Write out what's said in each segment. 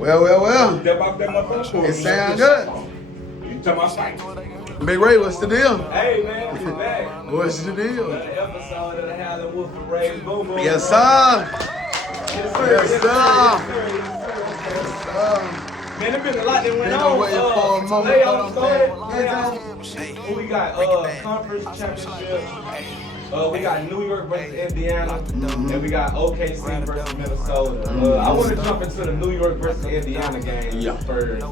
Well. Step off that motherfucker. It sound good. You talking about fight? Big Ray, what's the deal? Hey man, we back. What's the deal? Another episode of the Hollywood Parade. Boom, boom. Yes, sir. Yes, sir. Yes, sir. Yes, sir. Man, there been a lot that went Been on. away for a moment, Playoffs but started. We got conference championship. We got New York versus Indiana, and we got OKC versus Minnesota. I want to jump into the New York versus Indiana game first.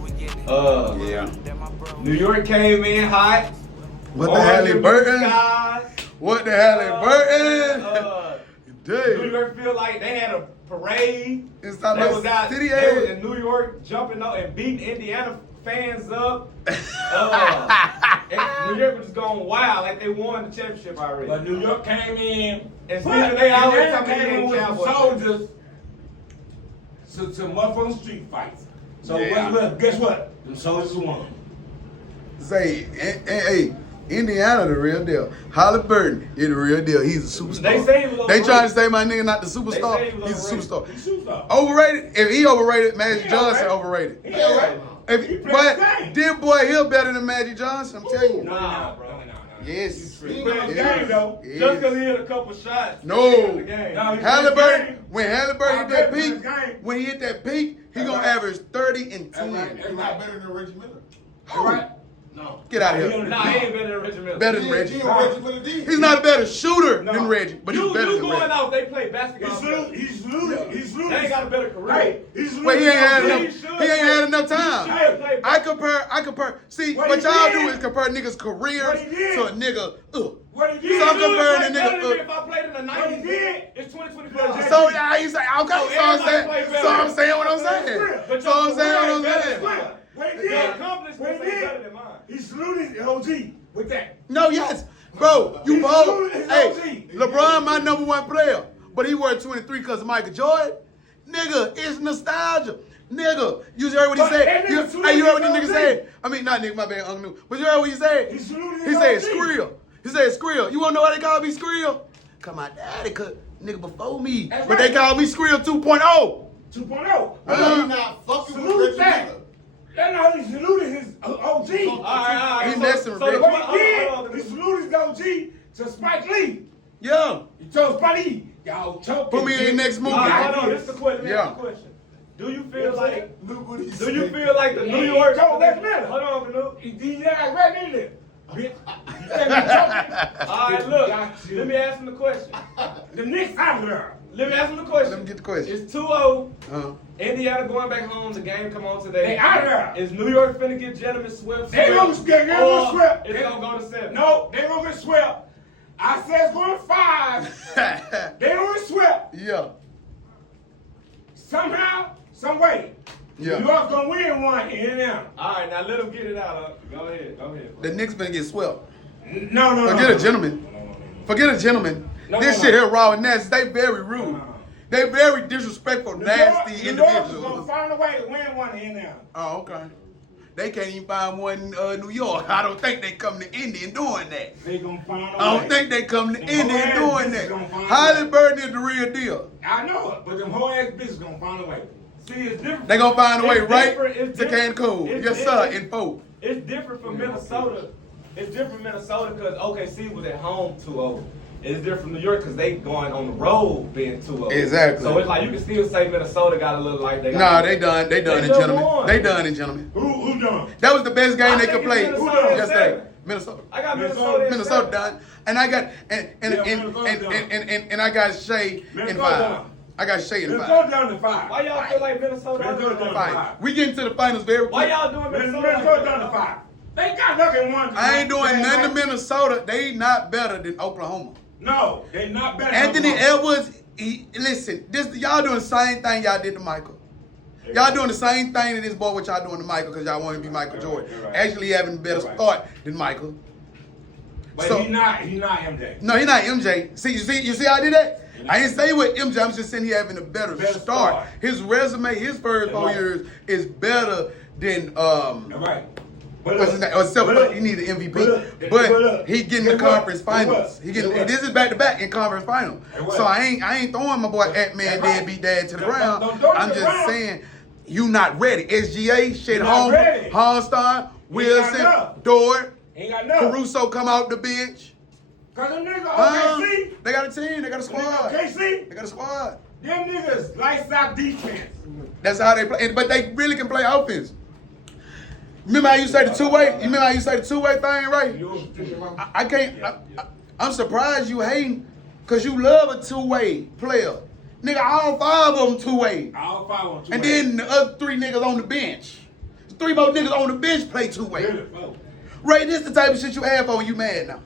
New York came in hot. What the HALIBURTON? Skies. What the HALIBURTON? New York feel like they had a parade. It's They talking was about city they was age. in New York jumping up and beating Indiana fans up. And New York was just going wild like they won the championship already. But New York came in. And Stephen, they always Atlanta talking came in about with Cowboys. soldiers to motherfucking street fights. So Yeah. guess what? Them soldiers won. Say, hey, Indiana the real deal. HALIBURTON is the real deal. He's a superstar. They say he was They overrated. trying to say my nigga not the They superstar. say he was He's a overrated. superstar. He shoots up. Overrated? If he overrated, Magic He Johnson overrated. overrated. He alright. He If, played but the game. this boy here better than Magic Johnson, I'm telling you. Nah, bro. Yes. He played the Yes. game though. Yes. Just because he hit a couple shots. No. he in the game. No, he- HALIBURTON, when HALIBURTON hit that I'll bet peak, his game. when he hit that peak, he That's gonna right. average 30 and 10. That's not better than Reggie Miller. Who? Right? No. Get out of He here. on the Nah, he ain't better than Richard Miller. Better than Yeah, Reggie. Reggie Miller did. He's not a better shooter No. than Reggie, but he's You better than going Reggie. out, they play basketball. He's losing. He's losing. They ain't got a better career. Right. He's losing. Well, he ain't had He enough. should He ain't had enough He time. should play I compare. See, What what he y'all did. do is compare niggas' careers What he did. to a nigga. What he You did. So I'm comparing play the better nigga, than me if I played in the What he 90s. did. It's 2025. So yeah, he's like, okay. So I'm everybody saying. play better. So I'm saying what I'm saying. But So I'm your saying career what I'm better saying. than mine. What he The did. accomplishments What he ain't did. better than mine. He saluted the OG with that. No, yes, bro. You He's both. losing his Hey, OG. LeBron, my number one player, but he wore 23 because of Michael Jordan. Nigga, it's nostalgia. Nigga, you heard what he But that said? nigga Hey, you heard what this saluted nigga his said? I mean, not nigga, my bad, Uncle New. But you heard what he said? He saluted He his said OG. Skrill. He said Skrill. You wanna know why they call me Skrill? Cause my daddy could nigga before me. That's But right. they call me Skrill 2.0. 2.0. He's not fucking with Salute Reggie that. Miller. That's how he saluted his OG. All right. He messing with so Reggie. What he hold on, did, he saluted his OG to Spike Lee. Yeah. He told Spike Lee, y'all choke. Put me in the next movie. All right, Yeah. hold on. This is the question. Yeah. This is the question. Do you feel like? Look what he Do you said. feel like the New He York? told that man. Hold on, Canoe. He did that right in there. Bitch. You think he choking? All right, look. Got you. Let me ask him the question. The Knicks out of there. Let me ask him the Let question. me get the question. It's 2-0. Uh-huh. Indiana going back home. The game come on today. They out of there. Is New York finna get gentlemen swept? They gonna Or swept. It's gonna go to 7. No, they gonna get swept. I said it's going 5. They gonna get swept. Yeah. Somehow, some way. Yeah. New York's gonna win one in Indiana. All right, now let him get it out. Go ahead. The Knicks finna get swept. No. Forget a gentleman. Forget a gentleman. No, This no, shit no. here raw and nasty. They very rude. No. They very disrespectful, nasty New York's gonna individuals. find a way to win one in Indiana. Oh, okay. They can't even find one in New York. I don't think they come to Indy and doing that. They gonna find a way. I don't think they come to Them Indy and whole ass doing bitches that. gonna find a HALIBURTON is the real deal. I know it, but them whole ass bitches gonna find a way. See, it's different. They gonna find a way It's right different. It's to different. Cancun. It's Yes, sir, different. in 4. It's different from Minnesota. It's different from Minnesota because OKC was at home 2-0. It's different from New York because they going on the road being 2-0. Exactly. So it's like you can still say Minnesota got a little like they got. Nah, they done in They done gentlemen. won. They done in gentlemen. Who done? That was the best game I they think could it's play Minnesota at yesterday. 7. Minnesota. I got Minnesota. Minnesota. at Minnesota 7. done, and I got and I got Shea in Minnesota 5. done. I got Shea in Let's 5. go down to 5. Why y'all feel like Minnesota? Minnesota down to Fine. 5. We get into the finals very quick. Why y'all doing Minnesota? Minnesota down to 5. They got nothing one. I ain't doing nothing to Minnesota. They not better than Oklahoma. No, they not better. Anthony than Oklahoma. Edwards, listen, y'all doing the same thing y'all did to Michael. Y'all doing the same thing to this boy what y'all doing to Michael because y'all want to be Michael Jordan. You're right. Actually having a better You're right. start than Michael. But So- he not MJ. No, he not MJ. See, you see how I did that? I didn't say with MJ. I'm just saying he having a better Better start. start. His resume, his first 4 Right. years is better than All right. what's his name? Except he need an MVP. But he getting the conference finals. He getting this is back to back in conference finals. So I ain't throwing my boy Ant-Man deadbeat dad to the ground. Don't throw it to I'm the just ground. saying You not ready. SGA, shit, not ready. Homestein, Wilson, enough. Dort, Ain't got nothing. Caruso come out the bench. Cause them niggas OKC. They got a team. They got a squad. OKC. They got a squad. Them niggas lights out defense. That's how they play. But they really can play offense. Remember how you say the two-way? You remember how you say the two-way thing, right? I can't. I'm surprised you hating because you love a two-way player. Nigga, all 5 of them two-way. All 5 on 2 And then the other 3 niggas on the bench. 3 more niggas on the bench play two-way. Ray, this the type of shit you have for when you mad now.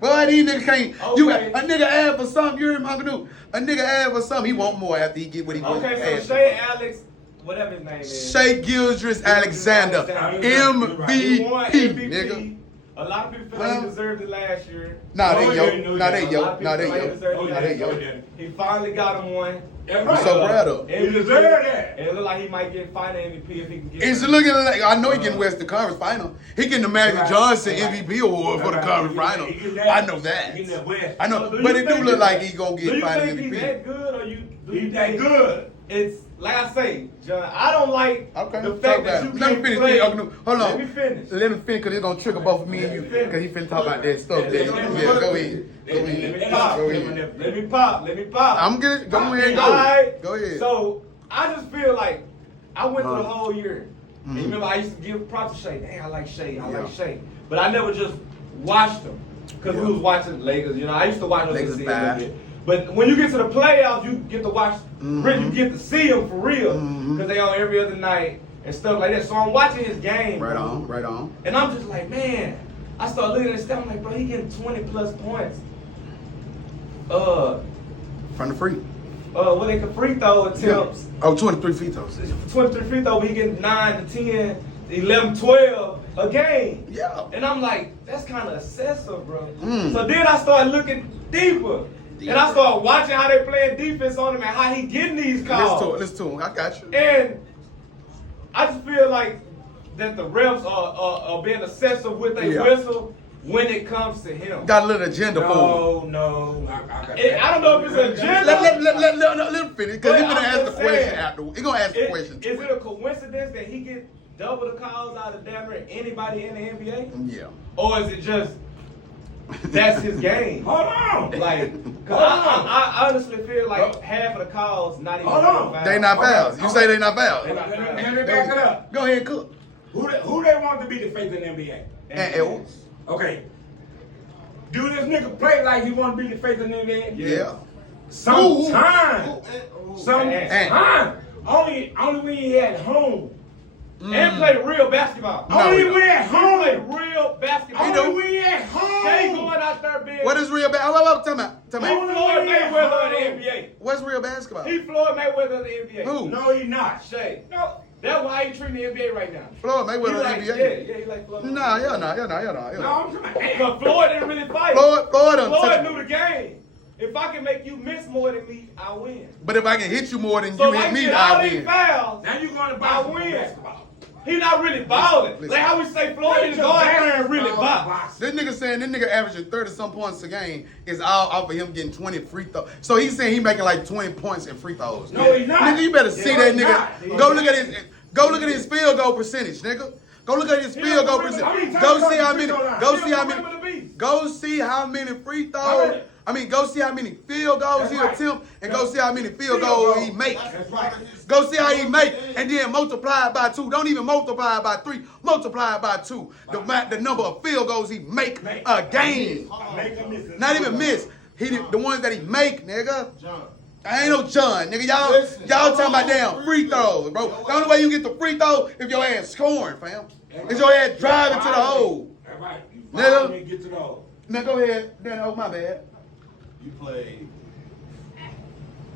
Boy, these niggas can't. Okay. A nigga add for something, you hear me, Uncle Dude? A nigga add for something, he want more after he get what he wants. Okay, so Shea Alex, whatever his name is. Shea Gildress Alexander, MVP, nigga. A lot of people feel like he deserved it last year. Nah, they yo. He finally got him one. I'm so proud of him. He deserved that. And it look like he might get final MVP if he can get It's looking like, I know he getting Western Conference Final. He getting the Magic Johnson MVP award for the conference final. I know that. I know, but it do look like he gonna get final Do you think he's that MVP. good or you? He's that good. It's like I say, John. I don't like Okay, the talk fact about that it. you Let me can't finish. play. Hold on. Let me finish. Let me finish because it's gonna trigger both of me and you. Because he finna talk about that stuff there. Yeah, go ahead. Let me pop. I'm good. Go ahead. All right. Go ahead. So I just feel like I went through the whole year. And you remember I used to give props to Shea. Hey, I like Shea. I like Shea. But I never just watched them because we was watching Lakers. You know, I used to watch them. Lakers bad. But when you get to the playoffs, you get to watch. Really, you get to see them for real because they on every other night and stuff like that. So I'm watching his game. Right bro. on. Right on. And I'm just like, man. I start looking at his stuff. I'm like, bro, he getting 20 plus points. From the free. What they can free throw attempts. Oh, 23 free throws. 23 free throw, but he getting 9 to 10, 11, 12 a game. Yeah. And I'm like, that's kind of excessive, bro. Mm. So then I started looking deeper. And I started watching how they playing defense on him and how he getting these calls. Listen to him. I got you. And I just feel like that the refs are being excessive with their whistle when it comes to him. Got a little agenda for him. No. I don't know if it's an agenda. Let him finish because he's But gonna I'm ask the just question saying, afterwards. He's gonna ask the question. Is it a coincidence that he gets double the calls out of damn near anybody in the NBA? Yeah. Or is it just that's his game? Hold on. Like, cause I honestly feel like half of the calls not even. Hold on. fouls. They not fouls. You say they not fouls. They not fouls. Let me back it up. Go ahead, Cook. Who they want to be the face of the NBA? And Ellis. Okay. Do this nigga play like he want to be the face of the NBA? Yeah. Sometimes. And- Only when he at home. And play real basketball. Only when at He play home. real basketball. Only when he at home. They going out there being. What is real basketball? Tell me. He Floyd Mayweather of the NBA. What's real basketball? He Floyd Mayweather of the NBA. Who? No, he not. Shay. No. That's why he treating the NBA right now. Floyd Mayweather He of the like, NBA. Yeah, he like Floyd. Nah, yeah. No, I'm talking about. But Floyd didn't really fight. Floyd Knew the game. If I can make you miss more than me, I win. But if I can hit you more than So you hit like me, all I these win. fouls, Now you going to I buy win. basketball. He not really balling. Listen. Like how we say Floyd didn't go out there and really box. This nigga saying this nigga averaging 30-some points a game is all off of him getting 20 free throws. So he's saying he making like 20 points in free throws. No, he's not. Nigga, you better see that he's nigga. not. Go look at his field goal percentage, nigga. Go look at his field goal percentage. Go see how many. Go see how many free throws. I mean, go see how many field goals he attempt, and go see how many field goals he make. That's right. Go see how he make, and then multiply it by 2. Don't even multiply it by 3. Multiply it by 2. The number of field goals he make a game. Not even miss. The ones that he make, nigga. I ain't no John, nigga. Y'all talking about damn free throws, bro. The only way you get the free throw if your ass scoring, fam. Is your ass driving to the hole. That's right. You Nigga. follow me, get to the hole. Now go ahead. Then oh my bad. You play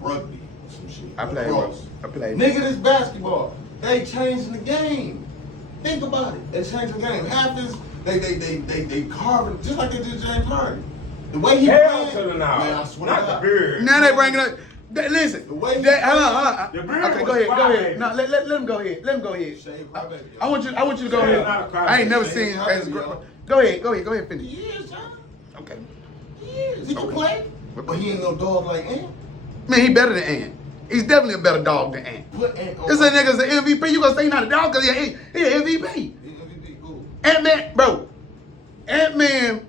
rugby or some shit. I play. Nigga, this basketball. They changing the game. Think about it. They changing the game. Half this, they carving just like they did James Harden. The way he Hell played, to the now. man, I swear to Not the God. beard. Now they bringing up. Listen. The way he Hold on. The beard Okay, was go ahead. Go fire. ahead. No, let him go ahead. Let him go ahead. Shave my baby. I want you to go Shave ahead. not a crime. I ain't never Shave seen not as a great. crime. Go ahead. Finish. He is, John. Okay. He is. He can Okay. play. But he ain't no dog like Ant. Man, he better than Ant. He's definitely a better dog than Ant. Put Ant on. This a nigga's an MVP. You gonna say he's not a dog because he an MVP. MVP, cool. Ant-Man, bro. Ant-Man,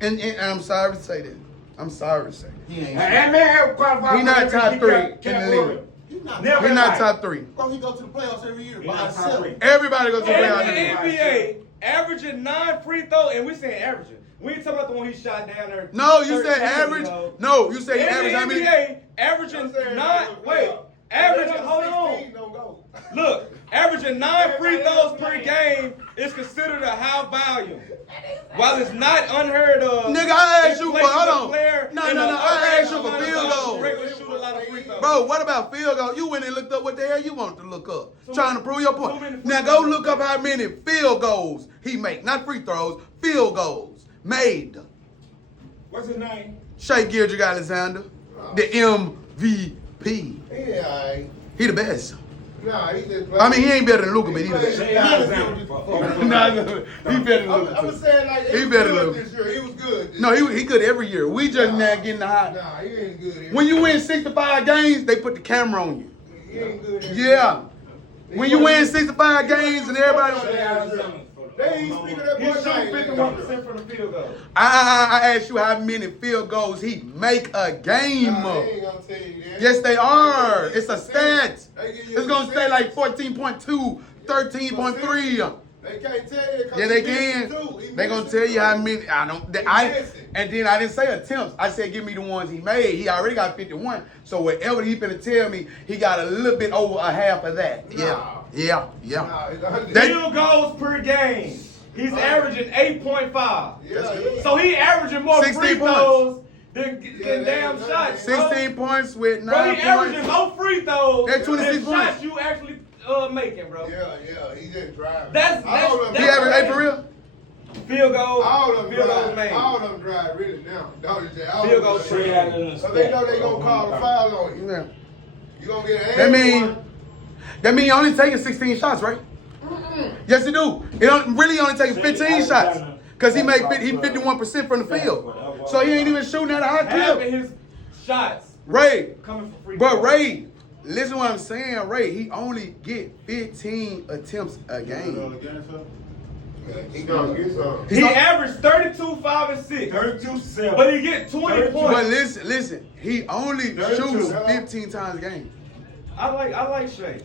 and I'm sorry to say this. I'm sorry to say He ain't. That man have qualified. He not for top MVP, three can't in the worry. league. He's not. Never He's in not life. top 3. Bro, he go to the playoffs every year He by not top himself. 3. Everybody goes to In play the out NBA, averaging 9 free throws, and we saying averaging. We ain't talking about the one he shot down there. No, you said 13, average. though. No, you said In average the how many? NBA, averaging 9. Wait, averaging. Hold on. Look, averaging 9 free throws per game is considered a high volume. While it's not unheard of. Nigga, I asked in you for, places hold a on. player No, in no, the no, I upper asked you for echelon field of goals. regular shoot a lot of free throws. Bro, what about field goal? You went and looked up what the hell you want to look up. Too Trying to many- prove your too many point. free Now go throws. look up how many field goals he make. Not free throws, field goals made. What's his name? Shea Gilgeous-Alexander, the MVP. Yeah, alright. He the best. Nah, he just. I mean, he ain't better than Luka, but he the best. Shea Alexander. Nah, he better than Luka. I'm too. saying like He he was better than good Luka. this year. He was good. This No, year. he good every year. We just now getting the high. Nah, he ain't good. Every When you year. win 65 games, they put the camera on you. He ain't good. every Yeah. year. When you win 65 games and everybody, Shea Alexander. They ain't speaking that He boy shoot name. 51% from the field goal. I asked you how many field goals he make a game. Nah, they ain't gonna tell you that. Yes, they are. It's a stat. They give you It's gonna say like 14.2, 13.3. They can't tell you. 'cause Yeah, they he missing can. too. He They gonna missing tell you too. how many. I don't. He I missing. and then I didn't say attempts. I said give me the ones he made. He already got 51. So whatever he finna tell me, he got a little bit over a half of that. Yeah, Nah. yeah, yeah. Nah, it's 100. That- Field goals per game. He's averaging 8.5. Yeah, So he averaging more 16 free throws than damn yeah, shots. Bro. 16 points with Bro, 9 he averaging points. more free throws That's 26 than points. shots you actually making, bro. Yeah, he just driving. That's- all of them. He averaged 8 for real. Field goals. All of them Field goals drive. made. All of them drive really now. Don't you say all Field of goals them free drive. out in the So they know they gonna call a foul on you. Yeah. You gonna get an That and mean one. that mean you only taking 16 shots, right? Yes, it do. It don't, really only taking 15 shots. Cause he 51% from the field. So he ain't even shooting at a high Half of clip. his shots Ray, coming from free but throws. Ray, listen what I'm saying, Ray. He only get 15 attempts a game. He gonna get some. He averaged 32, 5, and 6. 32-7. But he get 20 32. points. But listen. He only 32, shoots huh? 15 times a game. I like Shea.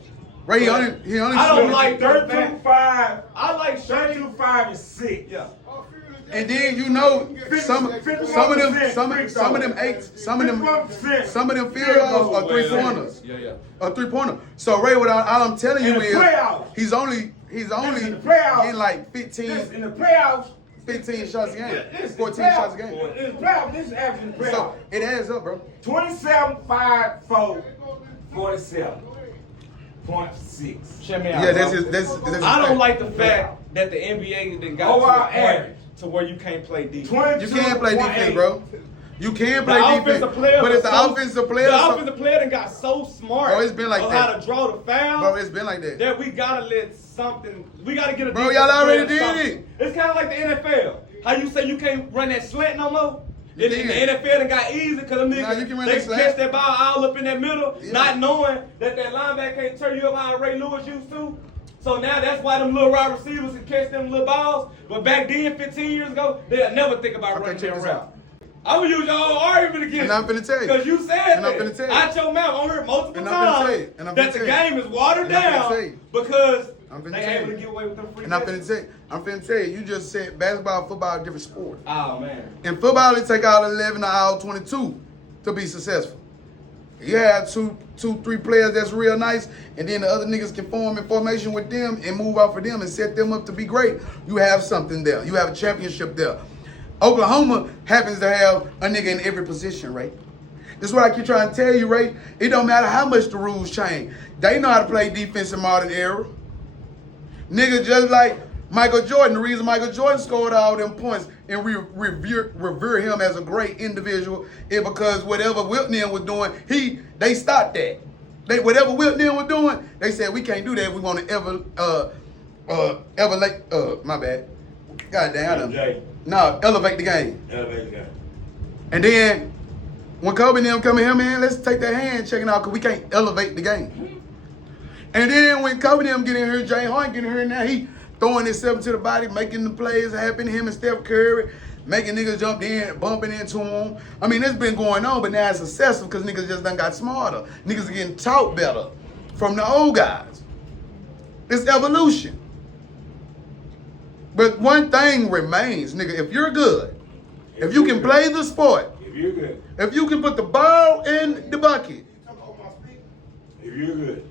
Ray, he only I don't shoots. like 32-5. I like Shea. 32-5 and 6. Yeah. And then you know some of them field goals are 3-pointers. Yeah. A 3-pointer. So Ray, what all I'm telling you In the is playoffs. he's only in the playoffs. getting like This, in 15 the playoffs, shots a game. this 14 playoffs, shots a game. In the playoffs, this is average in the playoffs. So it adds up, bro. 27, 5, 4, 47. 0.6. Check me out. Yeah, bro. that's I don't like the fact that the NBA then got to Overall the point average. to where you can't play defense. 22, You can't play defense, bro. You can The play defense, offensive players but if the are so- offensive players, the offensive player done got so smart. Bro, it's been like of that. how to draw the foul. bro, it's been like that. that we gotta let something. We gotta get a. Bro, defensive y'all already player did something. It's kind of like the NFL. How you say you can't run that slant no more? You And the can. NFL done got easy because them Nah, you niggas can run they that slant. catch that ball all up in that middle, Yeah. not knowing that linebacker can't turn you up how Ray Lewis used to. So now that's why them little wide receivers can catch them little balls. But back then, 15 years ago, they'll never think about Okay, running check that this route. out. I'm gonna use your whole argument against And I'm finna tell you. because you said And that I'm finna tell you. out your mouth. I heard multiple And I'm finna times tell you. And I'm that finna the tell you. game is watered And I'm finna tell down you. because I'm finna they tell able you. to get away with them free And I'm catches. finna tell you, you just said basketball, football, are different sport. Oh man. In football, it take out 11 or out 22 to be successful. You have two, 3 players that's real nice, and then the other niggas can form in formation with them and move off of them and set them up to be great. You have something there. You have a championship there. Oklahoma happens to have a nigga in every position, right? This is what I keep trying to tell you, Ray. It don't matter how much the rules change. They know how to play defense in modern era. Nigga, just like Michael Jordan, the reason Michael Jordan scored all them points and we revere him as a great individual is because whatever Wiltnen was doing, they stopped that. Whatever Wiltnen was doing, they said we can't do that. We want to my bad. God damn. Jay. No, elevate the game. Elevate the game. And then When Kobe and them come in here, man, let's take that hand checking out because we can't elevate the game. And then when Kobe and them get in here, Jay Harden get in here now, he throwing himself to the body, making the plays happen, him and Steph Curry, making niggas jump in, bumping into him. I mean, it's been going on, but now it's excessive because niggas just done got smarter. Niggas are getting taught better from the old guys. It's evolution. But one thing remains, nigga, if you're good, if you can play the sport, If you're good. if you can put the ball in the bucket, If you're good.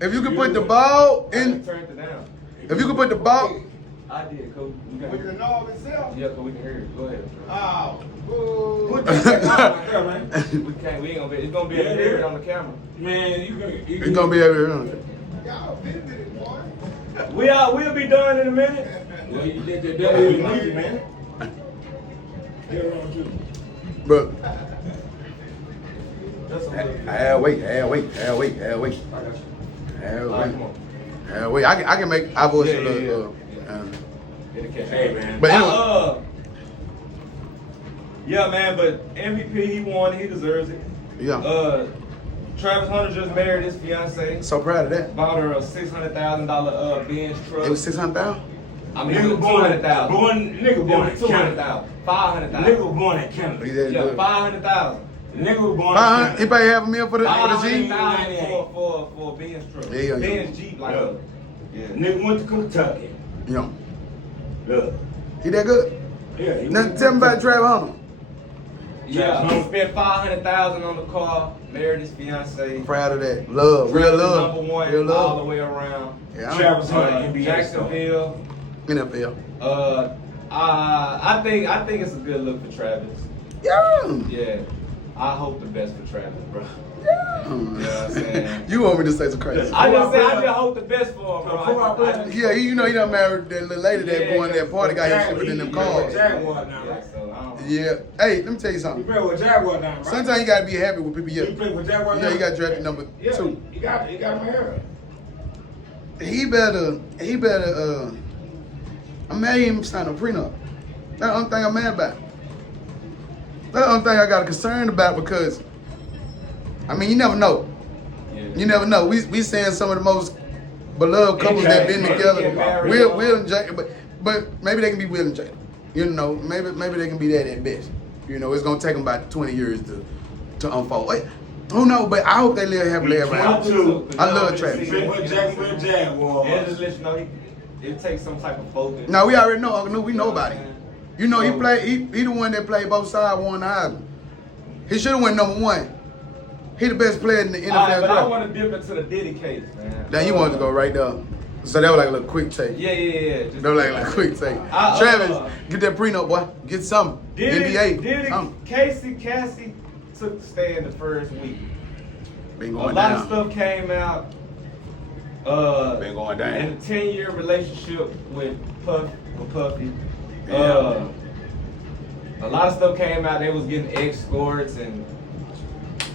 if you can put the ball I in, turned it down. if you can put the ball, I did, Coach. You got With the knob itself. Yeah, so we can hear it. Go ahead. Oh. Put that knob there, man. We can't. We ain't gonna be. It's gonna be a hear it on the camera. Man, it's gonna be able to. Y'all visited it, boy. We'll be done in a minute. Well, you did the devil with me, man. Get around you. But Just a little bit. I'll wait. I can make our voice a little. Hey, man. But anyway, yeah, man. But MVP, he won. He deserves it. yeah, Travis Hunter just married his fiance. so proud of that. Bought her a $600,000 Benz truck. It was 600,000. I mean, Nigga born in $200,000. nigga born in Canada. $200,000. $500,000. Nigga was born in Canada. Yeah, $500,000. Nigga was born in 500. He Canada. paid half a meal for the G. $500,000 for a Benz truck. Yeah. Benz Jeep, like Yeah. yeah. Nigga went to Kentucky. Yeah, Look. he that good. Yeah. he Now went to tell me about Kentucky. Travis Hunter. Yeah, he spent $500,000 on the car, married his fiance. Proud of that. Love, real love, Number one, real all the love. way around. Yeah, Travis Hunter, NBA star. Jacksonville. NFL. I think it's a good look for Travis. Yeah. Yeah, I hope the best for Travis, bro. You know what I'm saying? You want me to say some crazy? I just hope the best for him, bro. I just- Yeah, you know he done married that little lady that Yeah, going to that party, got him sleeping in them cars. Jaguar now, Yeah, right? so I don't know. Yeah. Hey, let me tell you You something. play with Jaguar now, right? Sometimes you gotta be happy with people. You Yeah. play with Jaguar now? Yeah, he got drafted number Yeah, 2. he got my hair. He better. I'm mad he ain't signed a prenup. That's the only thing I'm mad about. That's the only thing I got concerned about because, I mean, you never know. Yeah. You never know. We saying some of the most beloved couples that been together. Will and Jay, but maybe they can be Will and Jay. You know, maybe they can be that at best. You know, it's gonna take them about 20 years to unfold. Wait, who knows? But I hope they live happily ever after. I love Travis. Play with Jacksonville Jaguars. And just let you know, it takes some type of focus. Now we already know. Uncle New, we know about him. You know, he the one that played both sides, won the Heisman. He should have went number 1. He the best player in the NFL All right, but I draft. want to dip into the Diddy case, man. Now you wanted to go right there. So that was like a little quick take. Yeah. Just, That was like a little quick take. Travis, get that prenup, boy. Get something. NBA. Something. Cassie took the stand the first week. Been A going lot down. of stuff came out. Been going down. In a 10-year relationship with Puffy. Yeah. A lot of stuff came out. They was getting escorts and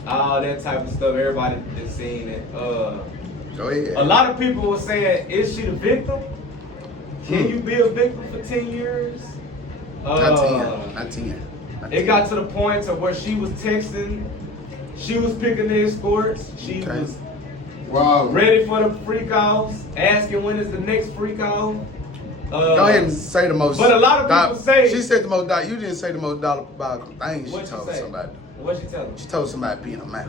all that type of stuff. Everybody been seeing it. Go ahead. A lot of people were saying, is she the victim? Can you be a victim for 10 years? Not 10. It got to the point to where she was texting, she was picking the escorts, she Okay. was Wow. ready for the freak offs, asking when is the next freak off. Go ahead and say the most. But a lot of people say- She said the most dollar. You didn't say the most dollar thing she What told she say? somebody. What she tell them? She told somebody to pee in her mouth.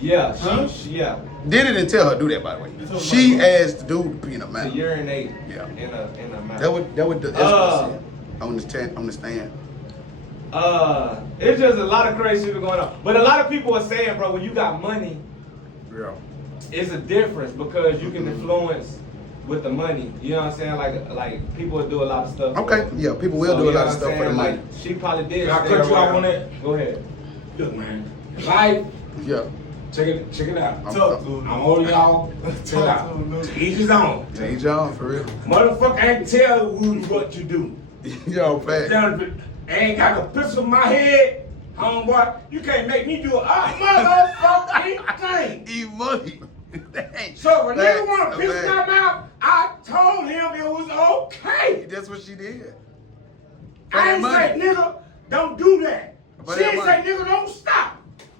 Yeah, Huh? yeah. Diddy didn't tell her to do that, by the way. told She her. asked the dude to pee in her To mouth. urinate Yeah. in a mouth. That what the escort said. On the stand. It's just a lot of crazy shit going on. But a lot of people are saying, bro, when you got money, Yeah. it's a difference because you can influence with the money. You know what I'm saying? Like people will do a lot of stuff. Okay, yeah, people will do a lot of stuff for the money. Like, she probably did. Can I stay cut you off around. on that? Go ahead. Look, man. Life, Yeah. check it out. I'm- I'm all y'all. Check it out. To each his own. Hey, John, for real. Motherfucker ain't tell who what you do. Yo, fat. Ain't got a pistol in my head, homeboy. You can't make me do a motherfucking thing. Eat money. Dang. So when Facts, nigga want to piss facts. my mouth, I told him it was okay. That's what she did. I ain't say, nigga, don't do that. For She that ain't money. say nigga don't stop.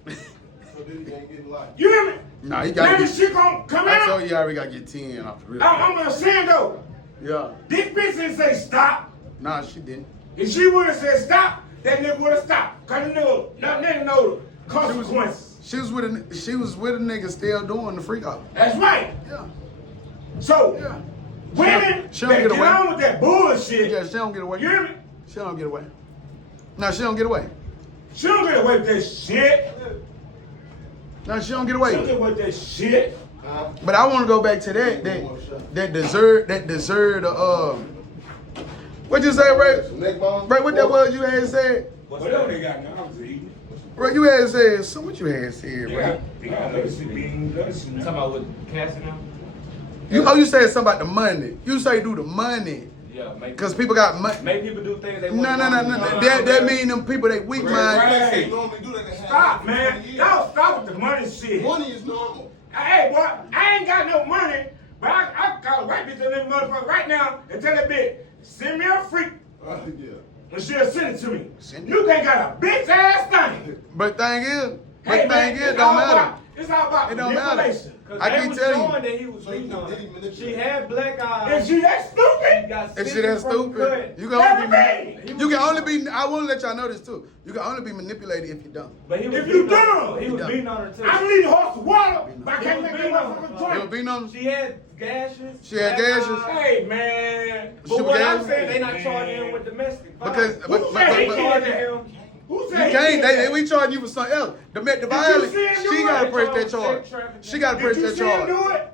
So Diddy ain't getting life. You hear me? Nah, he Now got this shit gonna come I out. told you I already got to get 10 off the real. I'm saying though, Yeah. this bitch didn't say stop. Nah, she didn't. If she would have said stop, that nigga would have stopped. Cause the nigga, that nigga know the consequences. She was with a nigga still doing the freak out. That's right. Yeah. So, Yeah. women She don't that get get away. on with that bullshit, Yeah, she don't get away. you hear me? She don't get away. No, she don't get away. She don't get away with that shit. No, she don't get She away. don't get away with that shit. But I want to go back to that deserved what you say, Ray? Neck bone? Ray, what that was you had said? Whatever they got now, I was eating. Ray, you had said, so what you had said, Ray? They got legacy being legacy You now. talking about with Cassie now? You said something about the money. You say do the money. Yeah, make Because people got money. make people do things they No. want. That mean them people, they weak mind. Right. They normally do that. They have Stop, it for man. 20 years. Y'all stop with the money shit. Money is normal. Hey, boy, I ain't got no money, but I call a white bitch in this motherfucker right now and tell that bitch, send me a freak, Yeah. and she'll send it to me. Send it. You can't got a bitch ass thing. But thing is, It's don't all matter. about- It's all about It don't matter. manipulation. I keep telling you. That he was So beating you on did he her. manipulate? She had black Is eyes. she that She stupid? got If she stitches that from the stupid, cut. you can only Never be. been. You can only be. I want to let y'all know this too. You can only be manipulated if you dumb. But he was If you beating on dumb. her. He was dumb. beating on her too. I need a horse of water, but I He can't was make that beating on motherfucker her. You drink. ever been on? She had gashes. She had black gashes? eyes. Hey, man. She But was what I'm gashed? saying, they not charging him with domestic violence. Because Who said he They did charging that? him. Who you said he can't. did They that? we charging you for something else. The you violence. see him do She it? gotta They press that charge charge. sex trafficking. She gotta press Did you that see him charge. do it?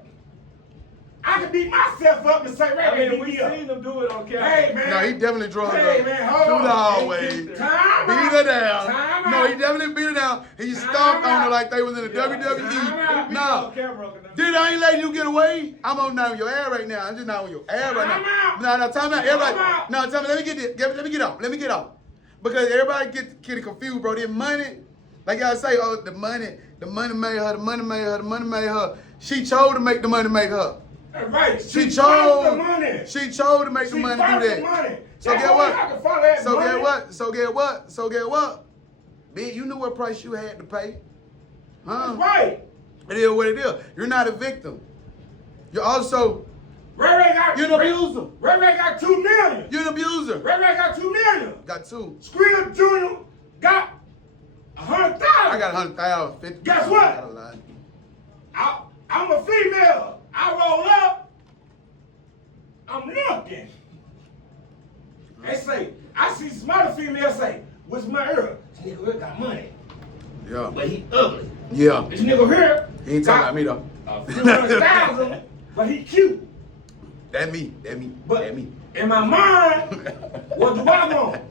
I can beat myself up and say, I right, mean, we seen them do it on camera. Hey, man. No, he definitely drove her Hey, man, hold through on. the hallway. Time Beat out. her down. Time No, out. he definitely beat her down. He Time stomped on her out. like they was in the Time WWE. out. No. On camera. Dude, I ain't letting you get away. I'm on down your air right now. I'm just not on your air right Time out. now. No, time out. Everybody. Time out. No, time out. Let me get this. Let me get off. Let me get off. Because everybody get confused, bro. This money, like y'all say, oh, the money made her, the money made her, the money made her. She chose to make the money make her. That's right. She followed the chose. money. She chose to make the She money followed do the that. money. So That get hoe what? have to follow that So money. get what? So get what? So get what? Bitch, you knew what price you had to pay. Huh? That's right. It is what it is. You're not a victim. You're also, Ray Ray got. you're an abuser. Ray Ray got 2 million. You're an abuser. Ray Ray got 2 million. Got two. Squeal Jr. got 100,000. I got 100,000. 50. Guess what? I got a lot. I'm a female. I roll up. I'm looking. They say, I see some other females say, what's my Earl? This nigga here got money, Yeah. but he ugly. Yeah. This nigga here He ain't talking about me though. a few 100,000, but he cute. That me. That me. But That me. in my mind, what do I want?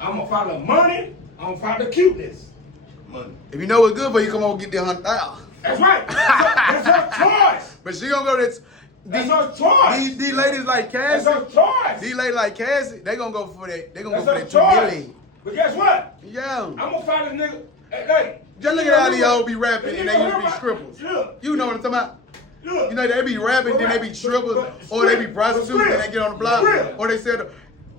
I'm gonna follow money. I'm gonna follow cuteness. Money. If you know what's good for you, come on get the 100,000. That's right. That's her choice. But she gonna go to That's her choice. these ladies like That's Cassie. her choice. These ladies like Cassie, they gonna go for that. They gonna That's go for her that 2 choice. million. But guess what? Yeah. I'm gonna follow the nigga. Hey, Just look at how these hoes be rapping and they used to be strippers. Look, You know what I'm talking about? look. You know, they be rapping, then they be strippers, or they be prostitutes, then they get on the block, or they said,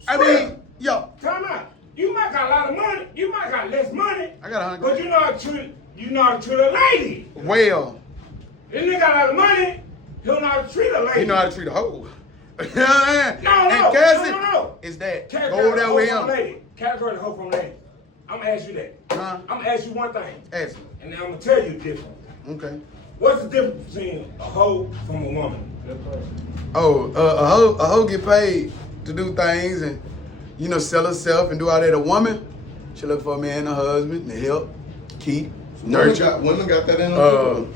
I mean, yo, Time out. You might got a lot of money. You might got less money. I got 100 But grand. you know how to treat. You know how to treat a lady. Well, This nigga got a lot of money. He don't know how to treat a lady. he know how to treat a hoe. You know what I'm saying? No, And Cassie no. is that. Category Go over the there hoe with from him. lady. Category the hoe from lady. I'm gonna ask you that. Huh? I'm gonna ask you one thing, Ask me. and then I'm gonna tell you the difference. Okay. What's the difference between a hoe from a woman? Oh, a hoe get paid to do things and, you know, sell herself and do all that. A woman, she look for a man, a husband, to help, keep, nurture. Women got that in them.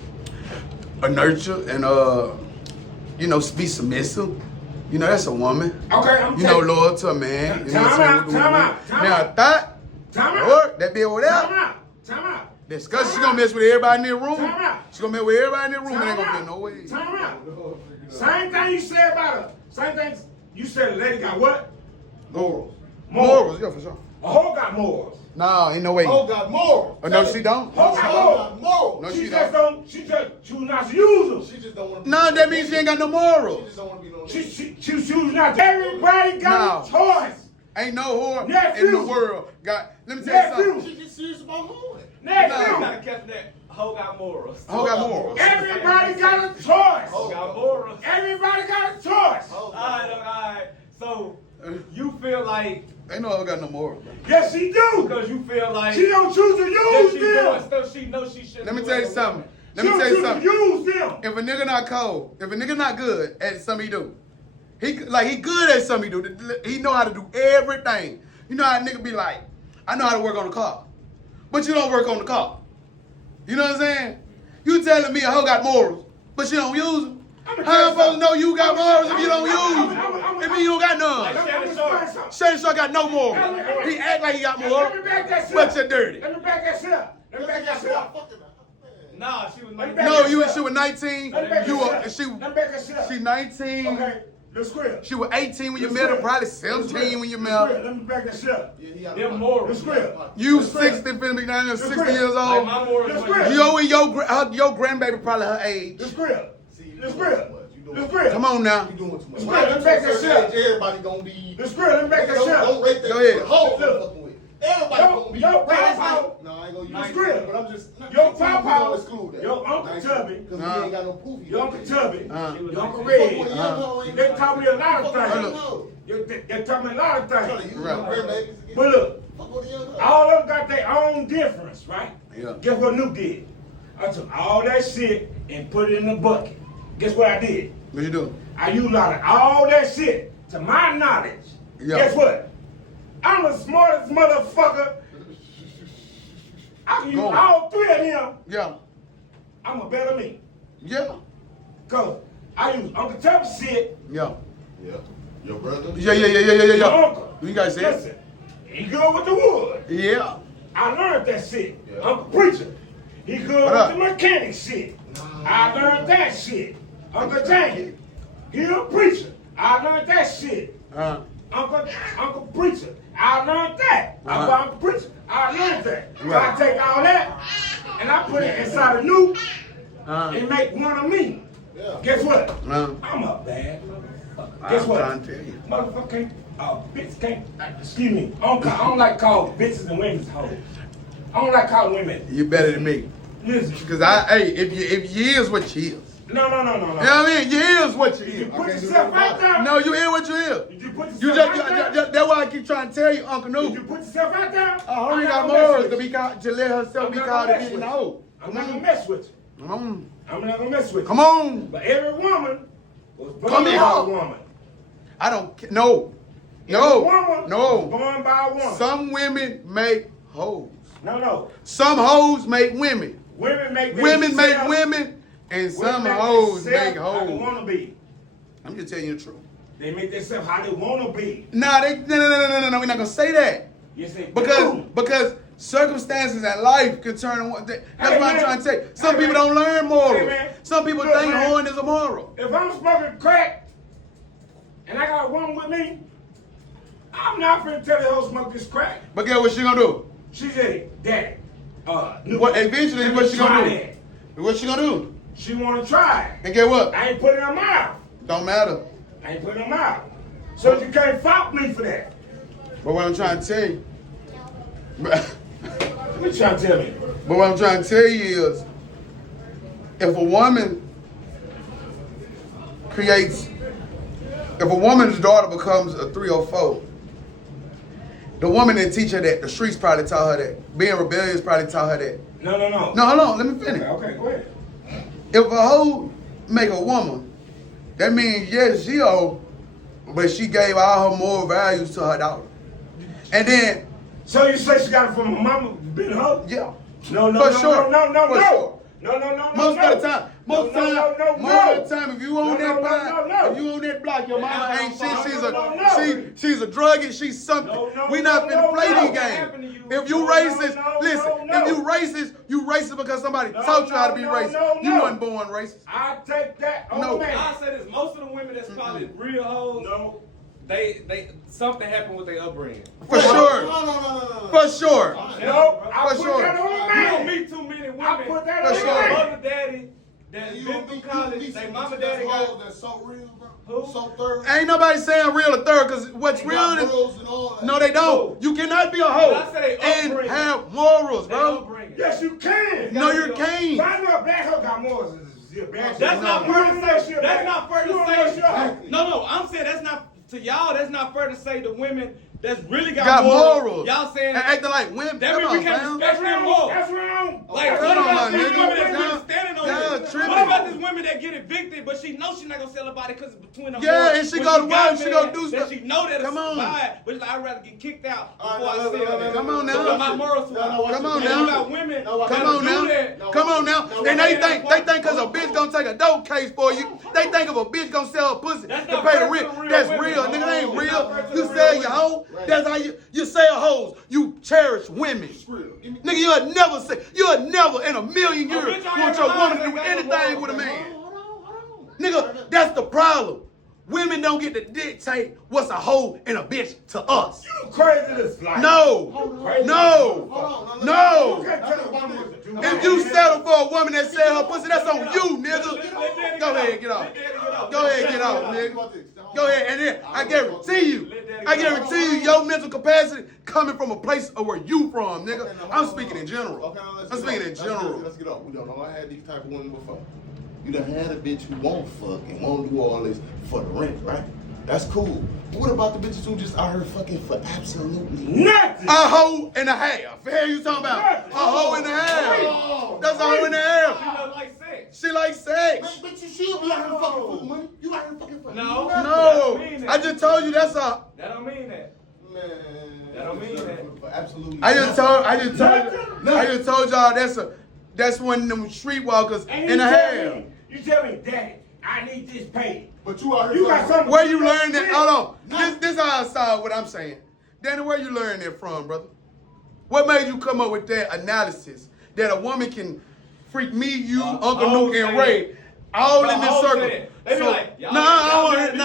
A nurture and you know, be submissive. You know, that's a woman. Okay, I'm You know, telling loyal to a man. You know what I'm saying? With the Time woman. out. Now, a thought, Time out. Lord, that be over Time there. out. Time out. Discuss, she gonna mess with everybody in the room. Time out. She gonna mess with everybody in the room. It ain't Time gonna out. get no way. Time out. Same thing you said about her. Same thing you said. The lady got what? Morals. Morals, yeah, for sure. A hoe got morals. No, ain't no way. Oh, got morals. Oh, no, she don't. Hoe got morals. got morals. No, She she just don't. don't. She just choose not to use them. She just don't want to. No, that means she ain't got no She morals. just don't want to be no. She choose not to. Everybody got a No. choice. Ain't no whore Nephew. in the world. Let me tell you something. She get serious about whoring. Nephew. You gotta catch that. Hoe got morals. Who got morals? Everybody got a choice. Hoe got morals. Everybody got a choice. Alright. So, you feel like, Ain't no who got no morals. Yes, she do. because you feel like, She don't choose to that use she doing them. stuff she knows she shouldn't Let me do tell you as a something. woman. Let me She tell don't you choose to something. use them. If a nigga not cold, if a nigga not good at something he do, he good at something he do. He know how to do everything. You know how a nigga be like, I know how to work on the car, but you don't work on the car. You know what I'm saying? You telling me a hoe got morals, but you don't use them. How am I supposed to know you got morals if you don't use them? It mean you don't got none. Shannon Sharp got no morals. He act like he got morals, Let me back that shit but up. you're dirty. Let me back that shit up. Let me back that shit up. Nah, she was Let me like, back No, that you shit she up. was 19. Let me back You that were shit up. Let me back that shit up. she 19. Okay, the script. She was 18 when you The met her, script. probably The 17 script. when you The met her. script. Let me back that shit up. them The morals. script. You The script. 60, finna be down there 60 script. years Like, old. my morals The wasn't- script. You and your grandbaby probably her age. The script. The script. The The script. Come on now. You doing too much. Let's When I get back to that a shit certain up. age, everybody gonna be. The script. Let me back that Don't- shit up. Don't rate that Go ahead. hoe Look. I'm fucking with. Everybody Yo, gonna be. yo, Well, it's Papa. like- No, I ain't gonna use The it, script. but I'm just. Yo, we Papa. gonna exclude that. Yo, Uncle Tubby. Because we ain't got no proof. Your Uncle Tubby. Uh-huh. Your Uncle Fuck with a Red. young hoe, ain't They nobody- taught me a lot of Fuck with a young things. hoe. They taught me a lot of Trying to things. use Right. my grandbabies again. But look, Fuck with a young hoe. all of them got their own difference, right? Yeah. Guess what Nuke did? I took all that shit and put it in the bucket. Guess what I did? What you doing? I utilized all that shit to my knowledge. Yeah. Guess what? I'm the smartest motherfucker. I can use Go on. all three of them. Yeah. I'm a better me. Yeah. Cause I use Uncle Tubby shit. Yeah. Yeah. Your brother? Yeah. My uncle. You guys see it? Listen, he good with the wood. Yeah. I learned that shit. Yeah. Uncle Preacher. He good What with up? the mechanic shit. I learned that shit. Uncle James. He a preacher. I learned that shit. Uncle Preacher. I learned that. Uh-huh. Uncle Preacher. I learned that. So Right. I take all that and I put it inside a Nuke Uh, and make one of me. Yeah. Guess what? uh, I'm a bad motherfucker. Guess I'm what? trying to tell you. Motherfucker can't, bitch can't, excuse me. I don't like calling bitches and women's hoes. I don't like calling women. you better than me. Listen. Cause if you is what you is. No. You know what I mean? You is what you Did you is. put yourself out there? No, you is what you is. Did you put You yourself just, out there? that's why I keep trying to tell you, Uncle Did you New. put yourself out there? Her ain't got I'm not gonna morals mess to with be you. called, to let herself I'm be not called gonna a mess bitch with in the you. hole. I'm not gonna mess with you. Come on. I'm not gonna mess with you. Come on. But every woman was born Come by here. a woman. I don't ca- no. Every woman was No. born by a woman. Some women make hoes. No. Some hoes make women. Women make Women make themselves- women, and some women hoes themselves make how they hoes. wanna be. I'm just telling you the truth. They make themselves how they wanna be. Nah, no. We're not gonna say that Yes, they because do. circumstances in life can turn on. That's Hey, what I'm man. trying to say. Some Hey, people man. don't learn morals. Hey, man. Some people Look, think man. whoring is a moral. If I'm smoking crack and I got a woman with me, I'm not finna tell the hoe smoke this crack. But guess what she gonna do? She said, Daddy, What eventually let what me she try gonna do? that. What she gonna do? She wanna try it. And get what? I ain't put it in her mouth. Don't matter. I ain't put it in her mouth. So you can't fault me for that. But what I'm trying to tell you. What you trying to tell me? But what I'm trying to tell you is, if a woman's daughter becomes a 3 or 4, the woman didn't teach her that. The streets probably taught her that. Being rebellious probably taught her that. No. No, hold on, let me finish. Okay, go ahead. If a hoe make a woman, that means yes, she old, but she gave all her moral values to her daughter. And then, So you say she got it from her mama being a hoe? yeah. No. For sure. No. For sure. No. Most of the time, most of the time, if you on No, that block, no. if you on that block, your mama ain't shit. No. She's a druggie. She's something. No, We not finna play no. these happened to games. you? If you No, racist, no, listen. no. If you racist because somebody taught you how to be no, racist. no, You no. wasn't born racist. I take that. Oh, No. man. I say this, most of the women that's probably real hoes, No. they something happened with their upbringing. For sure. No. For sure. No, I For put sure. that on the You don't man. meet too many women. I put that For on the sure. man. Mother, daddy, that You been don't through meet college, they mama daddy hoes got. that's so real, bro. Who? So thorough. Ain't nobody saying real or third, because what's They real got is. morals and all that. No, they don't. You cannot be a hoe But I said they and upbringing. have morals, They bro. upbringing. Yes, you can. No, you But can't. I know a black hoe got morals. That's not fair to say. That's not fair to say. Exactly. No, I'm saying that's not to y'all. That's not fair to say the women that's really Got morals. Y'all saying And acting like women. that Come means we on, can't fam. respect them more. That's wrong. Like, Come what on, about my these nigga. women that's Y'all- really standing on y'all this? tripping. What about these women that get evicted, but she knows she's not gonna sell about it because it's between them? Yeah, and she go to got work, she men gonna do that stuff. She know that Come it's on. bad, but she's like, I'd rather get kicked out before All right, I no, sell no, that. Come on now. So what my morals No, no, Come on and now. you got women No, that Come on do now. that. Come on now. No, And no, they think cause a bitch gonna take a dope case for you. They think if a bitch gonna sell a pussy That's to not pay the fair to rent. the real That's women. real. Nigga, that ain't It's not fair real. to You the sell real your women. hoe. That's how you sell hoes. You cherish women. It's real. Give me- Nigga, you'll never in a million years bitch, I want ain't your lying, woman to they do got no anything morals, with a man. man. Hold on. Nigga, that's the problem. Women don't get to dictate what's a hoe and a bitch to us. You crazy this life. No. No. Hold on. No. You can't tell a woman what to do. If you settle for a woman that sell her pussy, that's on you, nigga. Go ahead, get off. Go ahead, get off, nigga. Go ahead, and then I guarantee you, your mental capacity coming from a place of where you from, nigga. I'm speaking in general. Okay, now let's I'm get speaking off. in general. Let's get off. We don't know. I had these type of women before. You done had a bitch who won't fuck and won't do all this for the rent, right? That's cool. But what about the bitches who just out here fucking for absolutely Nothing. A hoe and a half. The hell you talking about? A hoe and a half. That's a hoe and a half. You look like sex. She like sex. But you should be out here fucking for money. You out here fucking for No. No, That don't mean that. I just told you that's a. That don't mean that. Man, That don't mean that. for absolutely. I just told y'all that's one of them streetwalkers And and a half. you tell me, Daddy, I need this paid. But you out here. You got fucking- something. Where you learn that? Hold on. This how I saw what I'm saying. Danny, where you learn that from, brother? What made you come up with that analysis that a woman can freak me, you, Uncle hoes Nuke, and say Ray all The in this hoes circle? say that. They be like, y'all- no, y'all I want to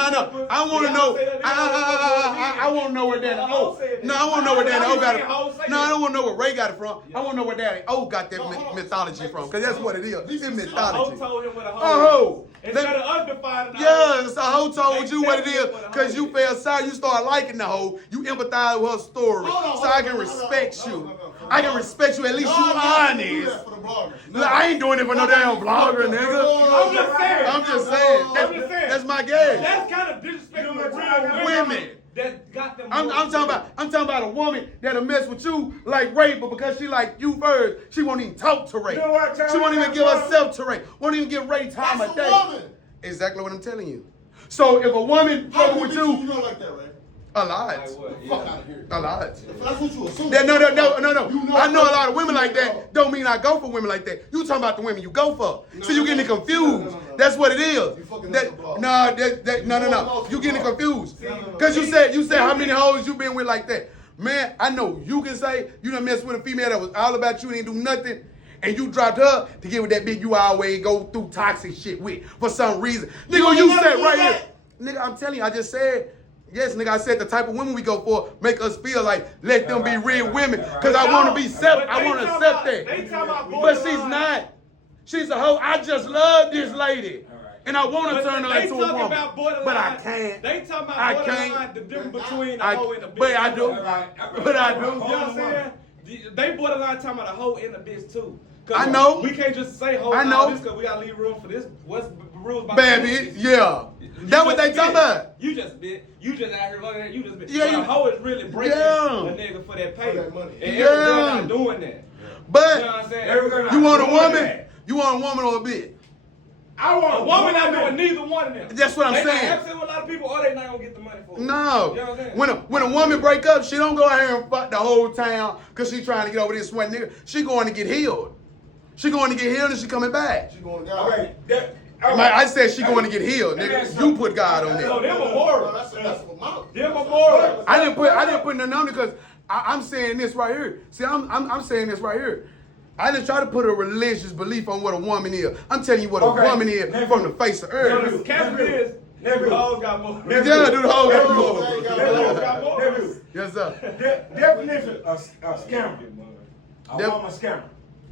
know. I want to know where Danny The O. hoes say that. No, I want to know where Danny O got it Y'all hoes say from. No, that. I don't want to know where Ray got it from. I want to know where Danny O got that mythology from, because that's what it is. It's A hoe mythology. told him what a A hoe hoe. is. Instead of us defining a hoe. Yeah, it's a hoe told you what it They is, tell you what a because hoe you is. felt sorry, you start liking the hoe, you empathize with her story, so I can respect you. I can respect you, at least you honest. Look, I ain't doing it for no damn blogger, nigga. I'm just saying. I'm just saying. I'm just saying. That's my game. That's kind of disrespectful to real Women. that got them. I'm talking about a woman that'll mess with you like Ray, but because she like you first, she won't even talk to Ray. You know what, She won't even give herself to Ray. Won't even give Ray time That's of a day. woman. Exactly what I'm telling you. So if a woman How fucking many with bitches you, don't like that, right? a lot. Like what? Fuck out of here. A lot. That's what you assume. No. You know I know a lot of you women like know. that. Don't mean I go for women like that. You talking about the women you go for. So you getting no. confused. No. That's what it is. You fucking That, up the ball. no. You getting confused. Cause you said how many hoes you been with like that. Man, I know you can say you done messed with a female that was all about you and didn't do nothing. And you dropped her to get with that bitch you always go through toxic shit with for some reason. Nigga, you said right here. Nigga, I'm telling you, I just said, yes, nigga, I said the type of women we go for make us feel like let them be real women. Cause I want to be I want to accept They that. talking about But she's borderline. not. She's a hoe. I just love this lady. And I want to But turn her they into a talking woman. about borderline. But I can't. They talking about I borderline, can't. the difference between a I- hoe and a bitch. but I do. But I do. You know what I'm saying? They borderline talking about a hoe and a bitch too. 'Cause I know. We can't just say hoe I know. because we gotta leave room for this. What's the rules about Bad the bitch, bitches? yeah. You That's what just they talking bit. about. You just bit. You just out here looking at you just bit. Yeah, But you- a hoe is really breaking Yeah. a nigga for that pay. For that money. And Yeah. every girl not doing that. You know But what I'm saying? Every girl not you want a doing woman? that. You want a woman or a bitch? I want A woman not doing neither one of them. That's what I'm they saying. Not upset with a lot of people, or they not gonna get the money for it. No. You know what I'm saying? When a woman break up, she don't go out here and fuck the whole town because she trying to get over this sweat nigga. She going to get healed. She going to get healed and she coming back. She going to God. Okay. I said she going to get healed, nigga. You put God on So there. them a moral. That's for mouth. Them a moral. I didn't put nothing on because I'm saying this right here. See, I'm saying this right here. I didn't try to put a religious belief on what a woman is. I'm telling you what a woman is from the face of So earth. the capital is every hoes got more. Yeah, do the whole Every hoes thing. got more. Nephew. Yes, sir. Definition of scammer. A Def- woman scammer.